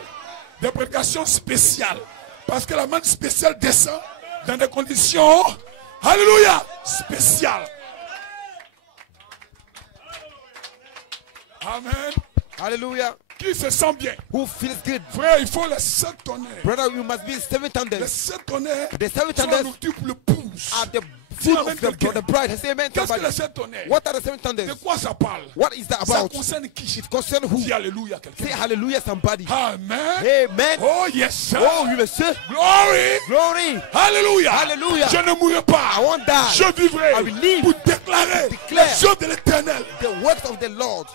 des prédications spéciales. Parce que la manne spéciale descend dans des conditions, alléluia, spéciales. Amen. Hallelujah. Qui se sent bien? Who feels good? Frère, il faut les 7 tonnerres. Brother, you must be 7 Les thunders. 7 tonnerres The 7 sont la thunders nourriture pour le pouce. are the food Amen, of quelqu'un. the bride. Say amen, Qu'est-ce que somebody. les 7 tonnerres? What are the 7 De thunders? quoi ça parle? What is that Ça about? concerne qui? It concerns who? Dis alléluia Say quelqu'un. hallelujah, somebody. Amen. Amen. Oh yes sir. Oh, oui, monsieur. Glory. Glory. Alléluia. Alléluia. Je ne mourrai pas. I won't die. Je vivrai I will live. pour déclarer Declare. les œuvres de l'éternel. The works of the Lord.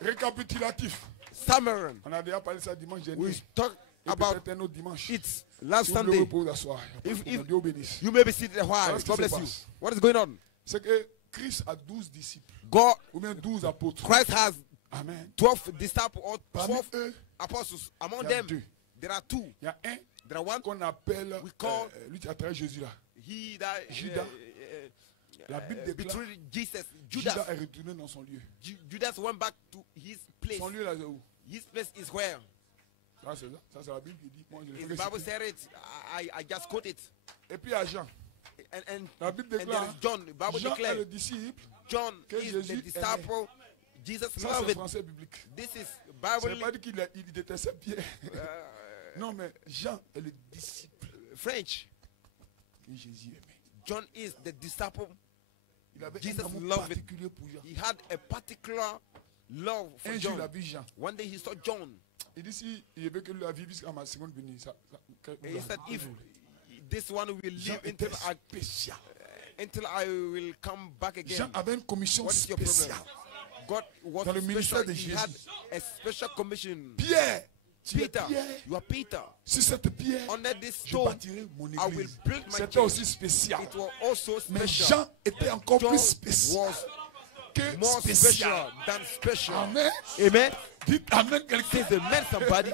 Récapitulatif. Summary. On a déjà parlé de ça dimanche dernier. We talk Et about peut-être un autre dimanche. it last Si vous voulez, Sunday. vous pouvez vous asseoir. If- if- Dieu vous bénisse. You may be seated a while. Voilà ce qui God se bless you. passe. What is going on? C'est que Christ a 12 disciples. God, Ou bien 12 apôtres. Christ has Amen. 12 disciples or Parmi 12 eux, apostles. Among il y a them, deux. there are two. Il y a un There are one. qu'on appelle We call- lui qui a trahi Jésus là. He that Judas. La Bible déclare betrayed Jesus. Judas Judas. est retourné dans son lieu. Judas went back to his place. Son lieu là, c'est où? His place is where? Ça, c'est la Bible qui dit. Moi, je le If fais the Bible citer. said it, I just quote it. Et puis à Jean. La Bible And there déclare. is John. The Bible Jean est declares le disciple. John que is Jésus the disciple. Jesus Ça, loved c'est it. français biblique. This is Ça ne veut Bible pas dire qu'il détestait Pierre. Non, mais Jean est le disciple French. que Jésus aimait. John is the disciple. Il avait Jesus un amour loved it. particulier pour Jean. He had a particular love for Un jour, il John. a vu Jean. One day he saw John. Il dit si il veut que lui la vie jusqu'à ma seconde venue. And he said, if this one will Jean live était until spécial. I will come back again. Jean avait une commission What is your problem? spéciale. God was Dans le ministère special. de He had Jésus. a special commission. Pierre, tu es Peter, Pierre. you are Peter. Sur cette pierre, Under this je stone, bâtirai mon I will église. build my C'était church. aussi spécial. It was also Mais special. Jean était encore John plus spécial was que more spécial. special than special. Amen. Amen. Dites Amen quelqu'un. Says the man somebody.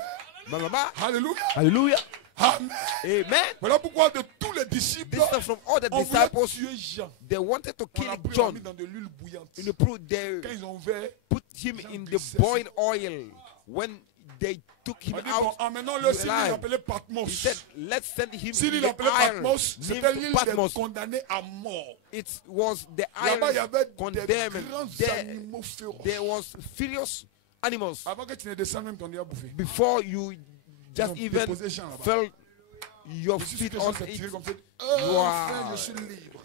Mama. Alléluia. Hallelujah. Amen. Amen. Voilà pourquoi de tous les disciples, This is from all the on voulait disciples. tuer Jean. They wanted to On kill l'a pris, on l'a John. mis dans de l'huile bouillante. In the proof, they Quand ils ont ouvert, put him Jean in the glissait boiling oil. When they took him on dit bon, out, emmenons-le, s'il alive. l'appelait he Patmos. said, let's send him S'il in the l'appelait iron. Patmos, c'était Named l'île Patmos. des condamnés à mort. It was the Là-bas, il y iron avait des condemned. grands There, animaux féroces. there was furious animals. Avant que tu ne descendes même ton nez à bouffer. Before you Ils ont just even déposé Jean là-bas. felt your Je suis feet sûr que on Jean s'est tiré it, comme ça. Wow. Enfin, je suis libre.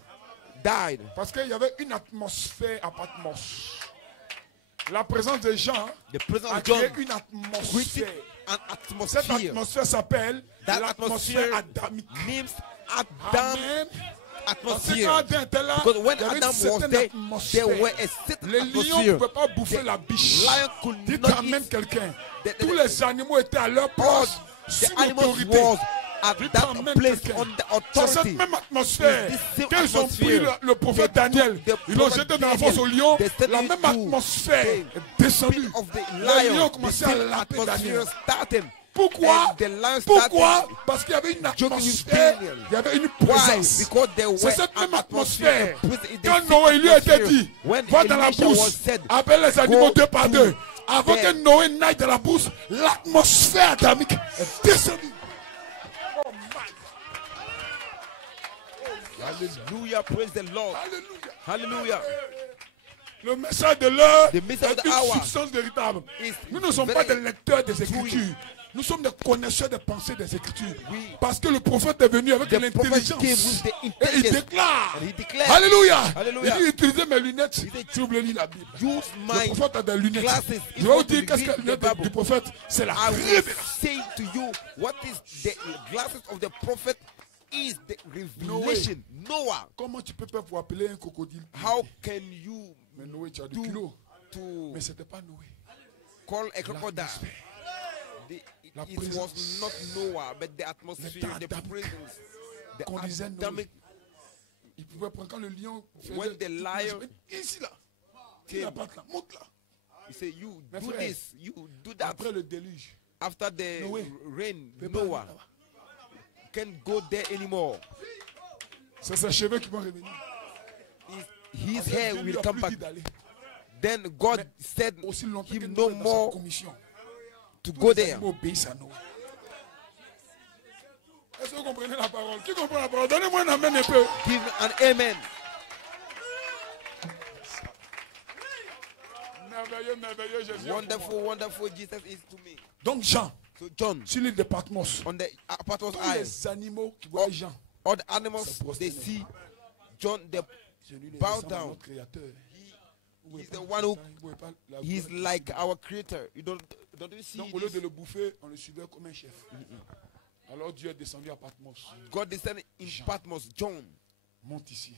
died. Parce qu'il y avait une atmosphère à Patmos. La présence de Jean The presence a of John créé une created atmosphère. an Cette atmosphere. atmosphère s'appelle That l'atmosphère atmosphere adamique. means Adam Amen. Parce que atmosphere. quand Adam était là, Because when il y avait Adam une was certaine there, atmosphère. there were a certain Les lions ne atmosphere. pouvaient pas bouffer la biche. Lion could Dites not Amen eat. quelqu'un. The- Tous les animaux étaient à leur All place, the sous animals l'autorité. was at Dites that Amen place quelqu'un. on the C'est cette authority. même atmosphère. It's this same Quand ils ont pris atmosphere. le prophète They Daniel, took the ils l'ont prophet jeté dans la Daniel. fosse au lion. They sent La him même to atmosphère the est descendue. Pit of the Les lions lion, ont the commencé à same laper Daniel. atmosphere started. Pourquoi? And the lion Pourquoi? started Parce qu'il y avait une joking with atmosphère, Daniel. il y avait une Why? présence. Because there C'est were cette même an atmosphère. atmosphere. Quand Noé lui a été dit, When va dans la Elisha was brousse, said, appelle les animaux go deux par to deux. Avant there. que Noé n'aille dans la brousse, l'atmosphère adamique est descendue. Oh my. Hallelujah, praise the Lord. Alléluia. Hallelujah. Le message de l'heure The message of est the une hour substance véritable. is Nous ne sommes pas very des lecteurs des true. Écritures. Nous sommes des connaisseurs des pensées des Écritures. Oui. Parce que le prophète est venu avec The prophet l'intelligence. came with the Et il intelligence. déclare. And he declared, Alléluia. Hallelujah. Il dit utilisez mes lunettes. He said, Si vous voulez lire la Bible. use Le my prophète a des lunettes. glasses. Je If vais you vous want to dire qu'est-ce que read les the lunettes Bible, du prophète. C'est la I will révélation. say to you what is the glasses of the prophet is the revelation. Noah, Comment tu peux pas vous appeler un crocodile? how can you Mais Noé, tu as du do kilo. to Mais c'était pas Noé. call a crocodile? La It présence. was not Noah, but the atmosphere, L'état the adamique. presence, the Conduisait Noé. Adamic. Il pouvait prendre quand le lion faisait When the lion ici là. came, La patte là. Monte là. he said, "You Mes do frères, this, you do that." Après le déluge. After the Noé, rain, peut pas Noah aller là-bas. can't go there anymore. C'est ses cheveux qui vont revenir. His Dieu hair lui will a come plus back. dit d'aller. Then God said Aussi longtemps que him Noé no est dans more sa commission. to Tous go les there. animaux obéissent à Noé. Est-ce que vous comprenez la parole? Qui comprend la parole? Donnez-moi un amen un peu. Give an amen. Merveilleux, merveilleux Jésus. Wonderful, wonderful Jesus is to me. Donc Jean, So John, sur l'île de Patmos, on the Patmos tous Island, les animaux qui voient Jean, all the animals Se prosternent. they see John, they celui bow ressemble à down. notre Créateur. Vous pouvez He's pas- the one who vous pouvez pas la he's voir. like our creator. You don't you see Donc au lieu this? de le bouffer, on le suivait comme un chef. Alors Dieu est descendu à Patmos. God descended in Patmos. John, Monte ici.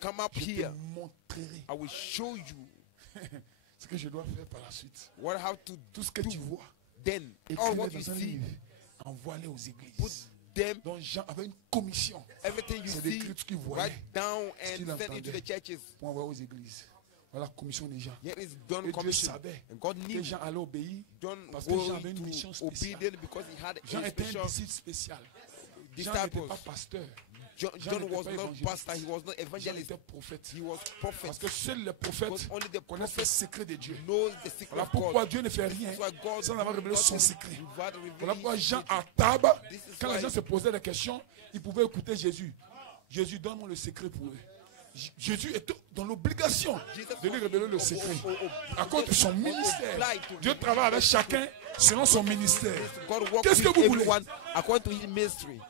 come up Je te here. montrerai I will show you ce que je dois faire par la suite. what I have to Tout ce que tu vois, then. All écris-le what you dans un see, livre. Envoie-les aux put églises. them. Donc Jean avait une commission Everything you C'est see, d'écrire tout ce qu'il voyait, write down ce qu'il and send into entendait. the churches. pour envoyer aux églises. Voilà la commission des gens. Here is Et John Dieu commission. savait And God que knew Jean allait obéir. John Parce que Jean going avait une mission to spéciale. obedient because he had Jean a était un special disciple spécial. Jean n'était disciples. pas pasteur. John n'était was pas not évangéliste. pastor, he was not Jean evangelist, était prophète. he was Parce prophet. que seuls les prophètes Because only the connaissent le prophet secret de Dieu. knows the secret Voilà of pourquoi God. Dieu ne fait rien That's why God sans avoir révélé son secret. without revealing Voilà pourquoi his Jean secret. à table, This is quand les why- gens se posaient des questions, ils pouvaient écouter Jésus. Jésus, donne-moi le secret pour eux. Jésus est dans l'obligation de lui révéler le secret. À cause de son ministère, Dieu travaille avec chacun selon son ministère. God works Qu'est-ce que with vous voulez? everyone according to his ministry.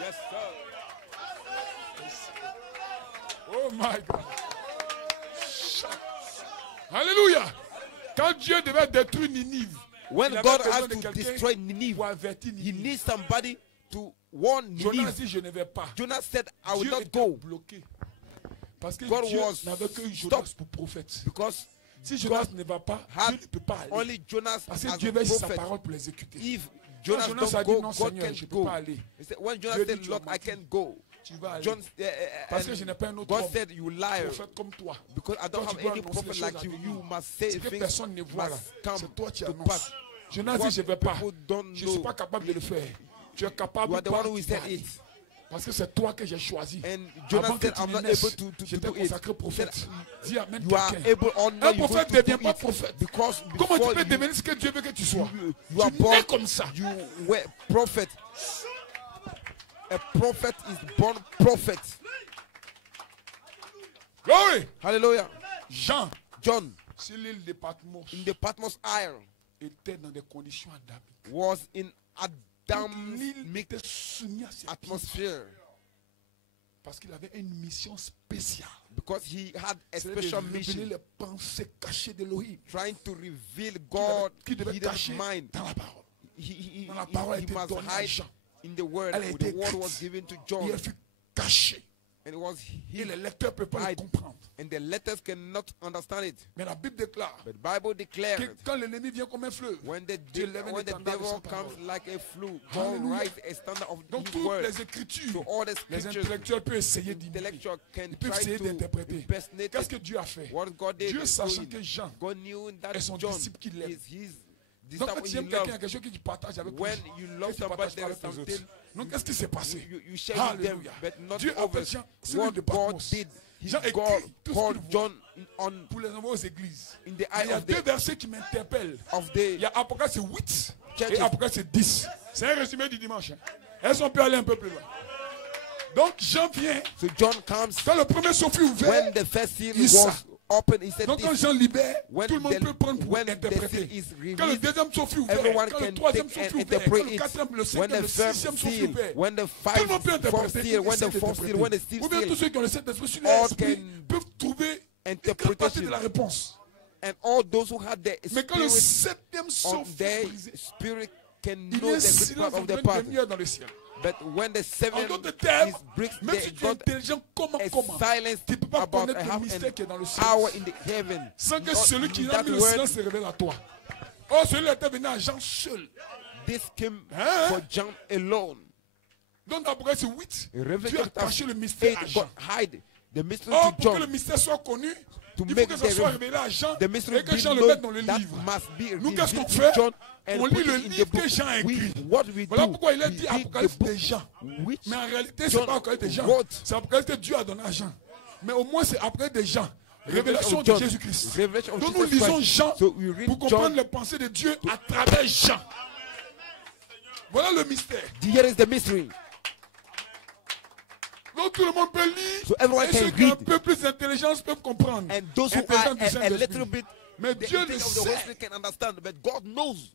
Yes, sir. Oh my God. Alléluia. Quand Dieu devait détruire Ninive, When il avait God besoin has de to quelqu'un destroy Nineveh, pour avertir he Ninive. needs somebody to warn Jonas Nineveh. dit, je ne vais pas. Jonas said, I will Dieu not était go bloqué. Parce que God Dieu was n'avait que Jonas stopped. pour prophète. because Si Jonas ne va pas, had Dieu ne peut pas aller. only Jonas Parce as que Dieu a veut sa prophet. parole pour l'exécuter. If Quand Jonas Jonas a don't dit go, non, God Seigneur, can't je ne peux go. pas aller. He said, when Jonas Dieu dit, said, tu Lord, as I menti. can't go, Tu vas aller. John, Parce que and je n'ai pas un autre God homme, said, you liar, prophète comme toi. because I don't Toi, tu have dois any annoncer prophet les like choses you. à You venir. must say Ce que things personne ne voit là, must come c'est toi qui to annonces. pass. Jonas dit, What je ne vais pas. people don't Je ne suis know. pas capable de le faire. Tu es capable You are de the one pas. who tu said vas it. aller. Parce que c'est toi que j'ai choisi. And Jonas Avant que said, tu I'm ne not naisses, able to je t'ai do it. consacré He said, prophète. Dis amen you are quelqu'un. able or Un not, you prophète go ne to devient do pas it. prophète. Because Comment tu before peux you, devenir ce que Dieu veut que tu sois? you are Tu born nais comme ça. You were prophet. A prophet is born prophet. Glory. Hallelujah. Jean, John sur l'île de Patmos, in the Patmos Isle était dans des conditions adaptées. was in Toute Adam's l'île mixed était soumise à ses pieds. atmosphere Parce qu'il avait une mission spéciale. because he had a C'est de special révéler mission les pensées cachées d'Elohim. trying to reveal God Qui devait hidden cacher mind. dans la parole. He Dans la parole a été must donnée à hide Jean. in the word. Elle a The été word écrite. was given to Et John elle fut cachée. and it was Et les hid. lecteurs ne peuvent pas le Hide. comprendre. And the letters cannot understand it. Mais la Bible déclare But the Bible que declared quand l'ennemi vient comme un fleuve, when the, Dieu lève un when the étendard de devil sa parole. comes like a flu, God Hallelujah. writes a standard of donc his toutes word. les écritures, So all the les scriptures, intellectuels peuvent essayer d'imiter. intellectual can Ils peuvent try essayer to d'interpréter. impersonate Qu'est-ce que it. Dieu a fait? What God did Dieu, is sachant doing. que Jean God knew that est son John disciple qu'il aime. is his Donc quand disciple tu he aimes quelqu'un, il y a loves. quelque chose qui partage avec When toi. you Et love tu ne partages somebody, pas there is avec les autres. something Donc qu'est-ce qui s'est passé? you share with them, Alléluia. but not Dieu appelle others. Jean sur l'île What de God Patmos. did, he Jean écrit God tout ce called qu'il voit John on pour les envoyer aux églises. in the Mais eye il y a of deux the versets qui m'interpellent. of Il y the a Apocalypse 8 Churches. et Apocalypse 10. C'est un résumé du dimanche. Hein. Est-ce qu'on peut aller un peu plus loin? Donc Jean vient. so John comes Quand le premier sceau fut ouvert, when the first seal il sort. was open. He said donc quand this. Jean libère, When tout le monde the- peut prendre pour when the interpréter. seal is Quand le released, deuxième sceau fut ouvert, everyone quand le can troisième take sceau fut and ouvert, quand interpret le it. quatrième, le When cinquième, the le first sixième sceau fut seal, ouvert, when the tout le monde peut fourth interpréter. seal, when essaie the fourth seal, when the sixth Ou bien tous seal, ceux qui ont le Saint-Esprit sur all l'esprit can peuvent trouver une grande partie interpretation. de la réponse. And all those who had the Mais quand le spirit septième sceau on fut their brisé, spirit can il y know a un the good silence part of de the path. demi-heure dans le ciel. But when the En seven d'autres is termes, breaks, même they si tu es got intelligent, comment a silence tu ne peux pas about connaître a le half mystère qui est dans le ciel hour in the heaven. sans que Not celui qui a that mis le word, silence se révèle à toi. Oh, celui-là était venu à Jean seul. this came Hein? for John alone. Donc, après ce 8, In Dieu Revelation a caché le mystère à 8, Jean. God hide the mystery Oh, to pour que le John. mystère soit connu, To il faut make que ça soit the, révélé à Jean the mystery et que Jean be le mette dans known, le that livre. must be Nous, qu'est-ce qu'on revealed fait? to John and On lit put le it in livre the book. que Jean a écrit. What we Voilà do, pourquoi il a we dit read Apocalypse the book de Jean. which Mais en réalité, c'est John pas Apocalypse de Jean. wrote. C'est Apocalypse que Dieu a donné à Jean. Mais au moins, c'est après de Jean. Révélation of de John. Jésus-Christ. Revelation of Donc nous Jesus lisons Christ. Jean So we read pour comprendre John. les pensées de Dieu à travers Jean. Voilà le mystère. Here is the mystery. Donc tout le monde peut lire. So everyone Et can ceux qui ont un read. peu plus d'intelligence peuvent comprendre. And those who Intelligence are du a Saint-Esprit. little bit, Mais the Dieu le thing of the Holy sait. Spirit can understand, but God knows.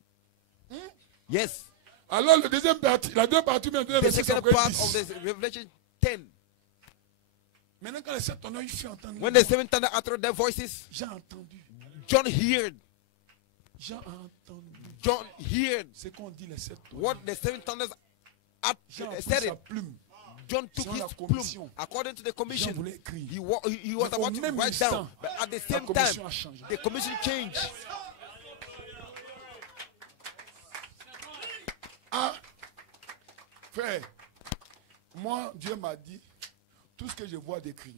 Yes. Alors le deuxième partie, la deuxième partie, mais The second part of this Revelation 10. Maintenant quand les sept tonneaux il fait entendre. When the seven thunder uttered their voices, J'ai entendu. John heard. J'ai entendu. John heard C'est qu'on dit les sept tonneaux. what the seven thunders Jean a pris said sa it. plume. John took Selon la his commission. plume according to the Jean commission. voulait écrire. He was Mais au about to même write instant, down, but at the La same commission time, a changé. the commission changed. Ah, frère, moi, Dieu m'a dit, tout ce que je vois d'écrit,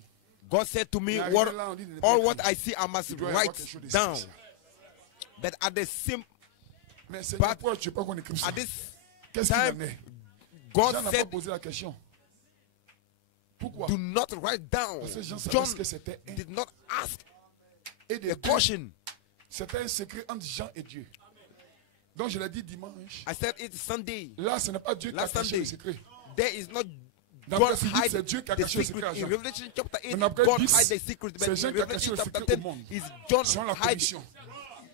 God said to me, il y a what, rien là, on dit de ne pas all what écrire. I see, I must Il doit y avoir write quelque chose de down. spécial. But at the same, Mais c'est But pourquoi tu veux pas qu'on écrive ça? at this Qu'est-ce qu'il time, en est? God Jean n'a pas said, posé la question. Pourquoi? do not write down. Parce que Jean savait John ce que c'était un did not ask et de a deux. caution. C'était un secret entre Jean et Dieu. Donc je l'ai dit dimanche. I said it Sunday. Là, ce n'est pas Dieu qui a Last caché Sunday. le secret. There is not Dans God Apocalypse 8, hide c'est Dieu qui a the caché le secret secret. à In Jean. Revelation chapter 8, Dans Apocalypse God 10, hide the secret. But c'est in Jean qui a caché Revelation le chapter secret au 10, monde. is John Selon la hide commission.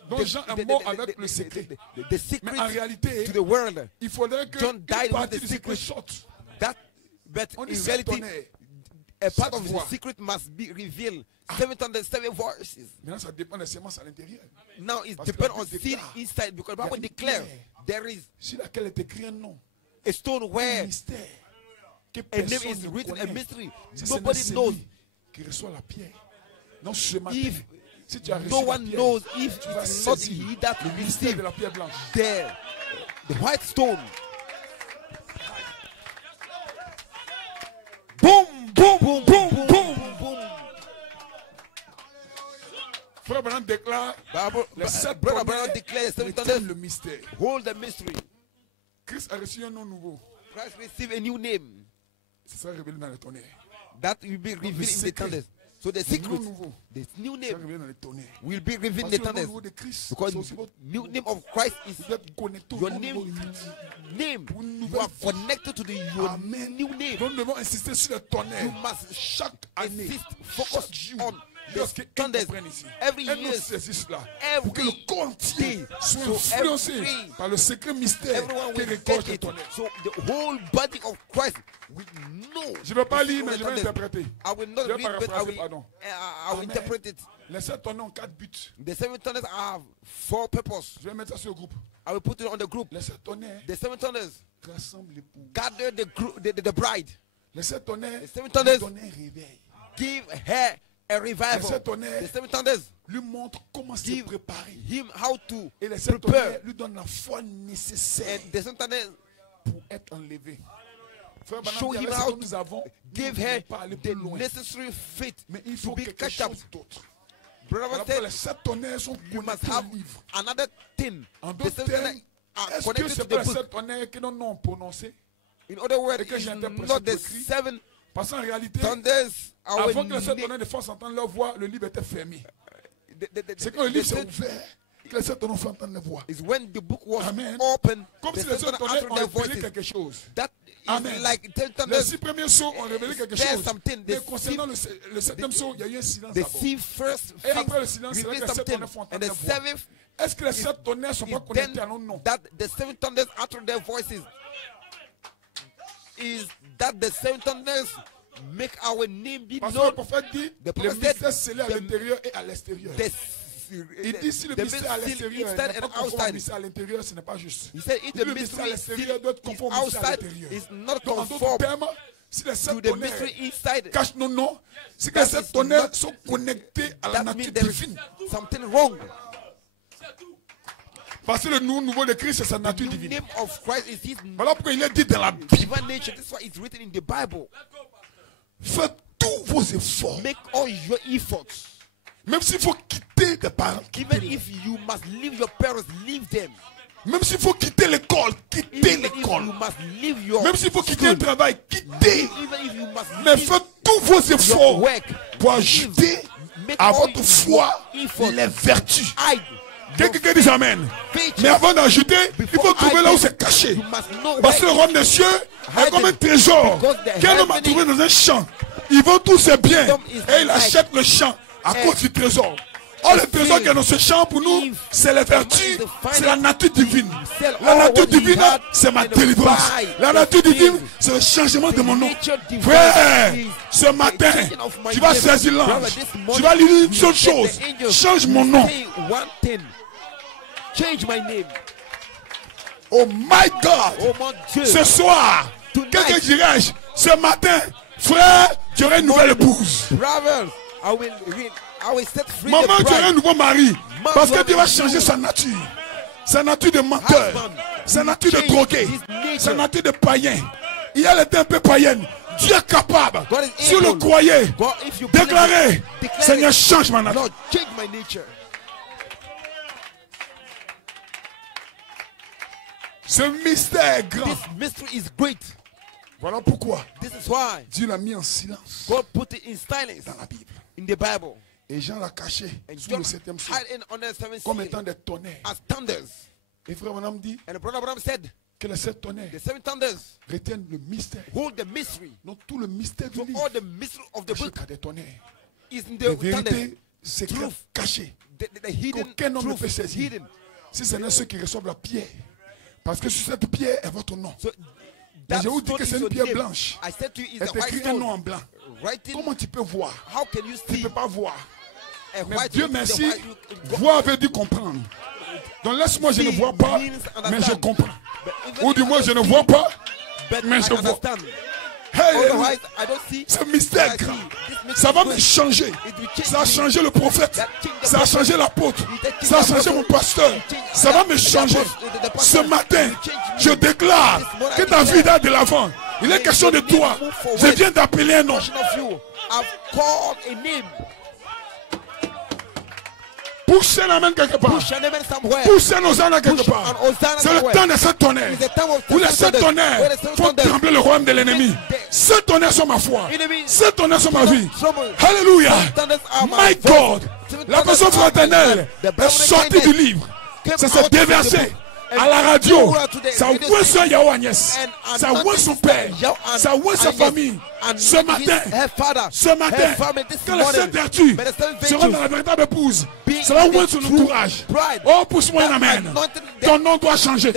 Donc Jean est mort avec le secret. the secret Mais en réalité, to the world. il faudrait que John une died with partie the du secret secret. sorte. That, but On dit in sept reality, tonnerres. a part Sept of the voix. secret must be revealed. 707 voices. Maintenant, ça dépend des semences à l'intérieur. Now it Parce que depends la on Bible seed déclare, inside because il y a Bible une declare pierre there is sur laquelle est écrit un nom. a stone Un where mystère. Que a name personne is ne written, a connaît. mystery. Si ce n'est Nobody celui knows. qui reçoit la pierre. Donc ce matin, If si tu as reçu no la one pierre, knows if tu vas it's not saisir he that le mystère received de la pierre blanche. the white stone. Boom, boom, boom, boom, boom, boom, boom. Frère Branham déclare les sept Brother tonnerres Brown declares seven retiennent thunders. le mystère. Hold the mystery. Christ a reçu un nom nouveau. Christ received a new name C'est ça révélé dans les tonnerres. that will be revealed in the secret. thunders. So the Le secret, nom nouveau. the new C'est ça name révélé dans les tonnerres. will be revealed in Parce the que le nom thunders. nouveau de Christ, Because c'est aussi votre new name of Christ is vous êtes connecté au your nom name. nouveau de Christ. Name. Pour une You nouvelle are vie. connected to your Amen. new name. Donc nous devons insister sur les You tonnerres. must Chaque année, insist, chaque focus jour, on the lorsqu'ils thunders. comprennent ici, Every un year, autre saisisse là, every pour que le corps entier day. soit So influencé every- par le secret mystère Everyone qui will récolte get les it. tonnerres. So the whole body of Christ will know. Je ne vais pas the lire, mais je vais thunders. interpréter. I will not Je vais read, but I paraphraser, will, pardon. I will Amen. interpret it. Les 7 tonnerres ont 4 buts. The seven thunders have four purposes. Je vais mettre ça sur le groupe. I will put it on the group. Les 7 tonnerres The seven thunders rassemblent l'époux. gather the bride, Les 7 tonnerres The seven lui thunders donnent un réveil. give her a Les revival. 7 tonnerres The seven thunders lui montrent comment se give préparer. him how to Et les 7 prepare. tonnerres lui donnent la foi nécessaire And the seven thunders pour être enlevé. Frère Branham show dit, him avec ce how que nous avons, give nous ne her pouvons pas aller the plus loin. necessary faith Mais il to faut be quelque catch up. chose d'autre. Brother Voilà said pourquoi les 7 tonnerres sont you must connectés have au livre. another thing. En The d'autres seven thunders termes, are est-ce que connected ce to n'est pas the les book. 7 tonnerres que nous n'ont prononcé? In other words, Et que it's j'interprète not the écrit. seven Parce qu'en réalité, thunders. Our avant que les 7 name- tonnerres ne fassent entendre leur voix, le livre était fermé. the- C'est quand le livre s'est seven- ouvert que les 7 tonnerres font entendre leur voix. is when the book was Amen. open. Comme The si les 7 seven tonnerres uttered ont their révélé voices. quelque chose. That is Amen. like ten Les thunders. 6 premiers sauts ont révélé quelque There's chose. something. Mais concernant le 7e saut, il y a eu un silence The d'abord. sea first Et après le silence, c'est là revealed que les 7 something. tonnerres font And entendre the leur voix. seventh Est-ce que les 7 tonnerres ne sont is pas connectés à then nos noms? that the seven thunders utter their voices. Is that the seven thunders make our name be Parce que le known? prophète dit, The le prophet mystère said, scellé à the- l'intérieur et à l'extérieur. Il dit si le the mystère à mystery l'extérieur inside n'est pas and conforme au outside. mystère à l'intérieur, ce n'est pas juste. He said if Il the dit le mystère à mystery l'extérieur doit être is conforme au mystère à outside l'intérieur. is not Donc en d'autres conform termes, si les to 7 the tonnerres mystery inside. cachent nos noms, si que That les 7 is tonnerres not- sont connectés à la That nature means there divine. is something wrong. Parce que le nom nouveau de Christ, c'est sa The nature new divine. name of Christ is his Voilà pourquoi il est dit dans la Bible, divine nature. This is why it's written in the Bible. faites tous vos efforts. Make all your efforts. Même s'il faut quitter des parents, Even quittez-les. if you must leave your parents, leave them. Même s'il faut quitter l'école, quittez Even if l'école. you must leave your Même s'il faut quitter school, un travail, quittez. even if you must Mais leave faites tous vos your efforts work, pour leave. ajouter Make à all votre your foi efforts. les vertus. Hide Quelqu'un dit Amen. faith. Mais avant d'ajouter, il faut trouver là où c'est caché. You must know Parce que le where royaume des cieux est comme un trésor Because the qu'un homme a heavenly trouvé dans un champ. Il vend tous ses biens kingdom is et il like achète le champ à a- cause du trésor. Or, le trésor qui est dans ce champ pour nous, If c'est les vertus, the final c'est la nature divine. sell La all nature what he divine, had c'est ma and délivrance. buy La the nature divine, things. c'est le changement de mon nom. nature divine Frère, is ce matin, changing of my tu vas name. saisir Brother, l'ange. this Tu morning, vas lui dire une you seule get chose. the angel. Change mon nom. Say one thing. Change my name. Oh my God. Oh mon Dieu. Ce soir, Tonight. qu'est-ce que dirais-je? Ce matin, frère, tu auras une nouvelle épouse. Brothers, I will set free Maman, the tu auras un bride. nouveau mari. Man, Parce que you Dieu have va a changer new sa nature. Sa nature de menteur. husband. Sa nature de Change drogué. his nature. Sa nature de païen. Il a été un peu païenne. Dieu est capable. God is Si vous le able. croyez, God, if you believe déclarez, it, declare Seigneur, it. change ma nature. Lord, change my nature. Ce mystère est grand. This mystery is great. Voilà pourquoi This is why Dieu l'a mis en silence God put it in silence dans la Bible. in the Bible. Et Jean l'a caché And sous John le septième ciel hid in under the seventh comme seal étant des tonnerres. as thunders. Et frère Branham dit And Brother Abraham said, que les sept tonnerres the seven thunders retiennent le mystère. hold the mystery. Donc tout le mystère du So livre all the mystery of the book caché des tonnerres. is in Les the thunders. vérités secrètes Truth. cachées. The hidden Qu'aucun homme ne peut truth is saisir. hidden. Si ce n'est ceux qui reçoivent la pierre. Parce que sur cette pierre est votre nom. So Mais that je vous dis stone que is c'est une your pierre name. blanche. I said to you, is Elle a white écrit un nom en stone. blanc. Writing, Comment tu peux voir? how can you Tu ne see peux pas voir. a Mais white Dieu stone? merci, voir veut dire comprendre. Donc laisse-moi, je ne vois pas, mais je comprends. Ou du moins, je ne vois pas, mais je vois. Hey, Otherwise, I don't see. ce mystère grand, ça va me changer. Ça a changé le prophète. Ça a changé l'apôtre. Ça a changé mon pasteur. Ça va me changer. Ce matin, je déclare que ta vie va de l'avant. Il est question de toi. Je viens d'appeler un nom. Of you, I've called a name. Poussez la main quelque part. Push an amen somewhere. Poussez nos ânes quelque Push part. an hosanna C'est le somewhere. temps de ce tonnerre. It's the time of Où les seven sept thunders. tonnerres Where the seven font thunders trembler le royaume de l'ennemi. make the Sept tonnerres sont ma foi. enemy Sept tonnerres sont ma vie. trouble. Alléluia. Seven thunders are my My voice. God. Seven La thunders personne are my fraternelle voice. The est sortie du livre. came Ça out s'est of the déversé book. à la radio. And to the Ça radio ouvre station. son Yahweh Agnès. And Ça ouvre son père. Ça ouvre sa famille. Ce matin. Ce matin, quand les sept vertus seront dans la véritable épouse, ça va ouvrir son entourage. Oh, pousse-moi un amen. Ton nom doit changer.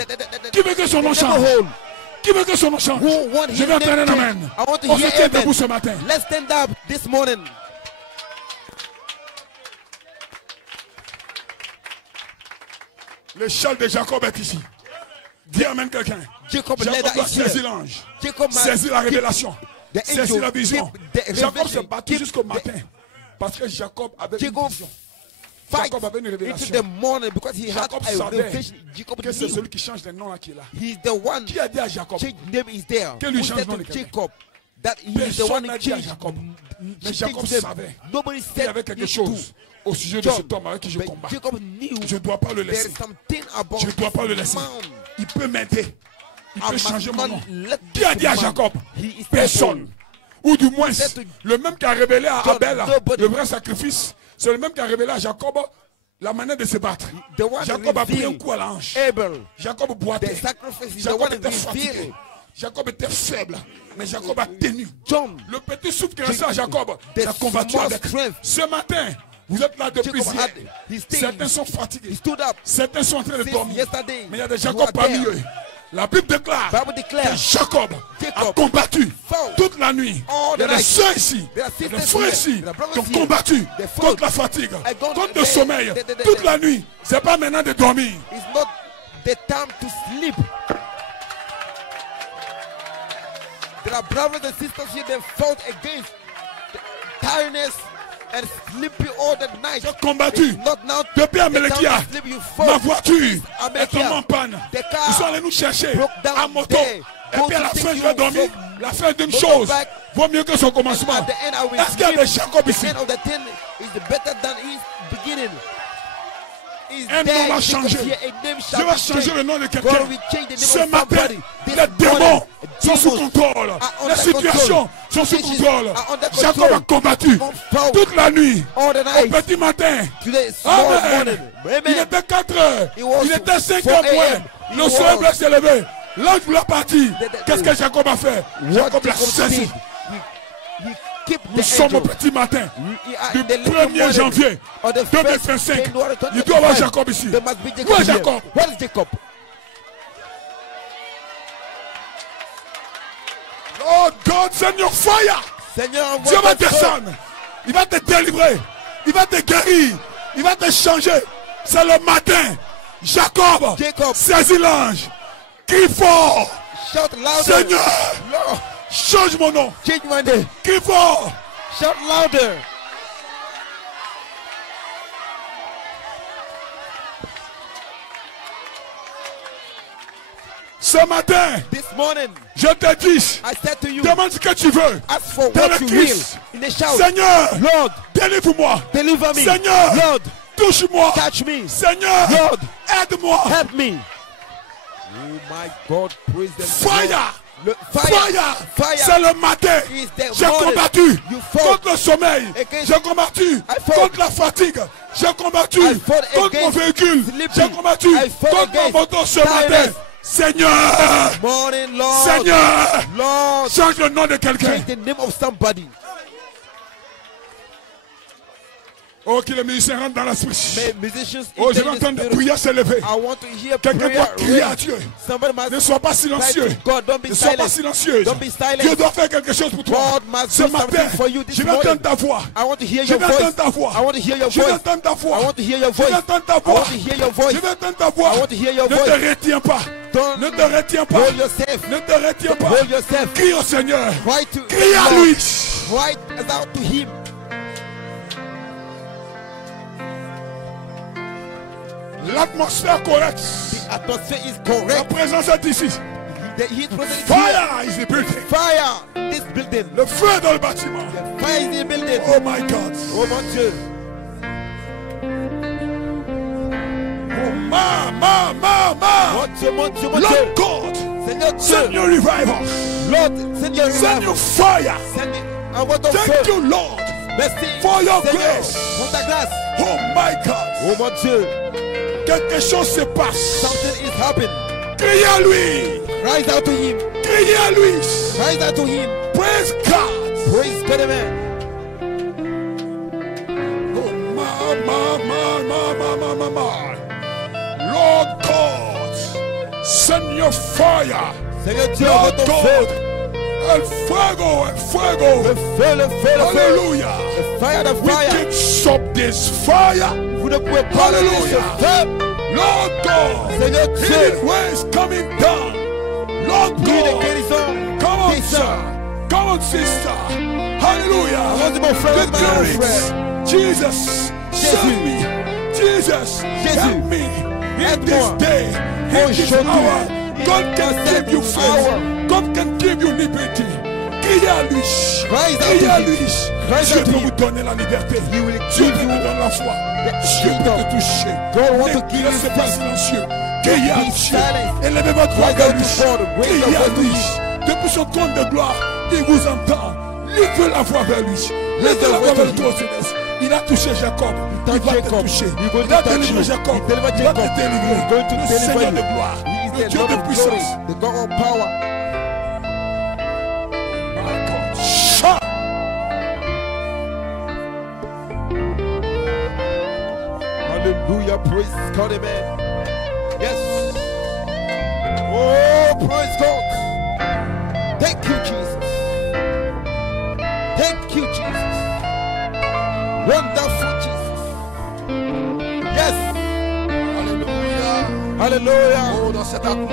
Qui veut que son nom change? Qui veut que son nom change? Je vais entendre un amen. On se tient debout ce matin. Let's stand up this morning. Le châle de Jacob est ici. Dis amen quelqu'un. Jacob Jacob led doit us saisir here. l'ange. Jacob Saisir la révélation. the Saisir angel la vision. keep the Jacob se revelation, battu keep jusqu'au the- matin. Parce que Jacob avait une Jacob vision. fight Jacob avait une into révélation. the morning because he had Jacob a savait revelation. Jacob que c'est knew celui qui change des noms là qui est là. he's the one. Qui a dit à Jacob? Change name is there. Que lui Who change said nom to de quelqu'un? Jacob that he is the Personne one n'a who dit à changed. Jacob. Mais changed Jacob them. savait Nobody qu'il y said avait quelque it chose to au sujet de John. cet homme avec qui je But combats. Jacob knew Je ne dois pas le there laisser. is something about Je ne dois pas le laisser. man. Il peut m'aider. Il I peut must changer mon not nom. let Qui a this dit à man- Jacob? He is Personne. Ou du moins, said to le même qui a révélé à John, Abel nobody. le vrai sacrifice, c'est le même qui a révélé à Jacob la manière de se battre. The one Jacob a pris un revealed coup à la hanche. Abel. Jacob boitait. The sacrifice is the Jacob one était fatigué. revealed. Jacob était faible. Mais Jacob a tenu. John. Le petit souffle qui restait à Jacob, il a The combattu small avec. strength. Ce matin, vous êtes là depuis Jacob hier. had his thing. Certains sont He fatigués. stood up. Certains sont en train de Since dormir. yesterday, Mais il y a des you Jacob are parmi there. eux. La Bible déclare Bible que declares Jacob a Jacob combattu fought toute la nuit. all Il y a the des night. soeurs ici, There are il y a des sisters frères here. ici There are brothers qui ont here. combattu They fought contre la fatigue, against contre le the- sommeil. the- Toute la nuit, c'est pas maintenant de dormir. It's not the time to sleep. There are brothers and sisters here that fought against the tiredness and sleepy all the night. J'ai combattu It's not now depuis the time Amélékia. to sleep. You Ma fought. voiture Amélékia. est tombée en panne. The car Ils sont allés nous chercher broke down à moto. there. Et Go puis à to la take fin, je you vais dormir. from La fin d'une motorbike. chose vaut mieux que son commencement. At the end, I will Est-ce qu'il y a sleep. des Jacob The ici? end of the thing is better than his beginning. Is Un there nom va Jacob changer. here, a name Je shall vais be changer changed. le nom de God quelqu'un. will change the name Ce of matin, somebody. This les démons morning, sont sous demons contrôle. are Les under situations control. sont sous Situations contrôle. are under Jacob control. a combattu Fought toute la nuit. all the Au night. petit matin. Today, small morning. Amen. Il Amen. était 4 heures. It was Il était 5 4 heures a.m. moins. Le It soleil was- bleu s'est levé. L'ange voulait partir. The- Qu'est-ce que Jacob a fait? What Jacob l'a Jacob saisi. did, he kept Nous the sommes au angel. petit matin. Du In the little 1er morning janvier of the 2025. first January Il doit y avoir 2025, Jacob ici. there must be Jacob Où est here. Jacob? Where is Jacob? Oh God, send your fire. Seigneur, Dieu va envoie ton feu. descendre. Il va te délivrer. Il va te guérir. Il va te changer. C'est le matin. Jacob, Jacob. saisis l'ange. Crie fort. Shout louder. Seigneur, Lord, change mon nom. change my name. Crie fort. Shout louder. Ce matin, This morning, je te dis, I said to you, demande ce que tu veux. ask for Dans what le you will. Christ. In the shout, Seigneur, Lord, délivre-moi. deliver me. Seigneur, Lord, touche-moi. catch me. Seigneur, Lord, aide-moi. help me. Oh my God, praise the Fire. Lord. Le Fire. Fire. C'est le matin. Is the J'ai morning. combattu You fought contre le sommeil. against- J'ai combattu I fought. contre la fatigue. J'ai combattu I fought contre mon against véhicule. sleeping. J'ai combattu I fought contre mon against moto ce tiredness. matin. Seigneur, Morning, Lord. Seigneur, Lord. change le nom de quelqu'un. Change the name of somebody. Oh, que les musiciens rentrent dans l'esprit. May musicians Oh, je enter vais in the entendre des spirit. prières s'élever. I want to hear Quelqu'un prayer doit crier à raised. Dieu. Somebody must Ne sois pas cry silencieux. to God. Don't be Ne sois pas silent. silencieuse. Don't be silent. Dieu doit faire quelque chose pour toi. God must Ce do matin, something for you this je vais morning. entendre ta voix. I want to hear Je your vais voice. entendre ta voix. I want to hear your Je vais voice. entendre ta voix. I want to hear your Je vais voice. entendre ta I voix. want to hear your voice. Je vais entendre ta voix. I want to hear your Ne voice. te retiens pas. Don't Ne te retiens pas. hold yourself. Ne te retiens pas. Hold yourself. Crie au Seigneur. Cry to Crie à Lord. lui. Cry out to Him. L'atmosphère correcte. The atmosphere is La correct. présence est ici. The heat presence is here. Fire is the building. Fire. This building. Le feu dans le bâtiment. The fire is the building. Oh my God. Oh mon Dieu. Oh ma. Mon Dieu, mon Dieu, mon Dieu. Lord God. Seigneur Send Dieu. your revival. Lord, send your Send revival. your fire. Send it. I want to Thank feel. you, Lord. Merci. For your Seigneur, grace. pour ta grâce. Oh my God. Oh mon Dieu. Quelque chose se passe. Something is happening. Criez à lui. Rise out to Him. Criez à lui. Rise out to Him. Praise God. Praise God, amen. Oh ma. Lord God. Send your fire. Seigneur Dieu, Lord votre God. feu. El fuego. Le feu, le feu, le feu. Hallelujah. The fire, the We fire. can stop this fire. Vous ne pouvez pas le laisser. Hallelujah. Feu. Lord God. Seigneur Dieu. Healing waves coming down. Lord Prie de God. guérison. Come on, Descends. sir. Come on, sister. Hallelujah. Allons-y, mon frère, The mon lyrics. frère. Jesus, save me. Jesus, help me. In this Aide-moi. day, in this Aujourd'hui. hour, God can In give you this faith. hour. God can give you liberty. Criez à lui. Rise out Criez to à him. lui. Rise Dieu out to peut him. vous donner la liberté. He will Dieu give peut you vous donner la foi. the Dieu peut freedom. te toucher. God want to Ne give you restez pas faith. silencieux. Criez à Be Dieu. silent. Élevez votre voix Rise vers out lui. to God. Raise Criez your à voice to lui. him. Depuis son trône de gloire, il vous entend. Levez la voix vers lui. Levez your la voix voice vers le to trône céleste. Il a touché Jacob. Il touched va te Jacob. toucher. He's going Il to va touch délivrer you. Jacob. He delivered Il va te Jacob. délivrer. He's going to Le deliver Seigneur you. de gloire. He Le is the Dieu Lord de of glory, puissance. the God of power. My God. Shout. Hallelujah, praise God, amen. Yes. Oh, praise God. Thank you, Jesus. Thank you, Jesus. Wonderful Jesus. Yes. Alléluia. Hallelujah. Oh, dans cette atmosphère.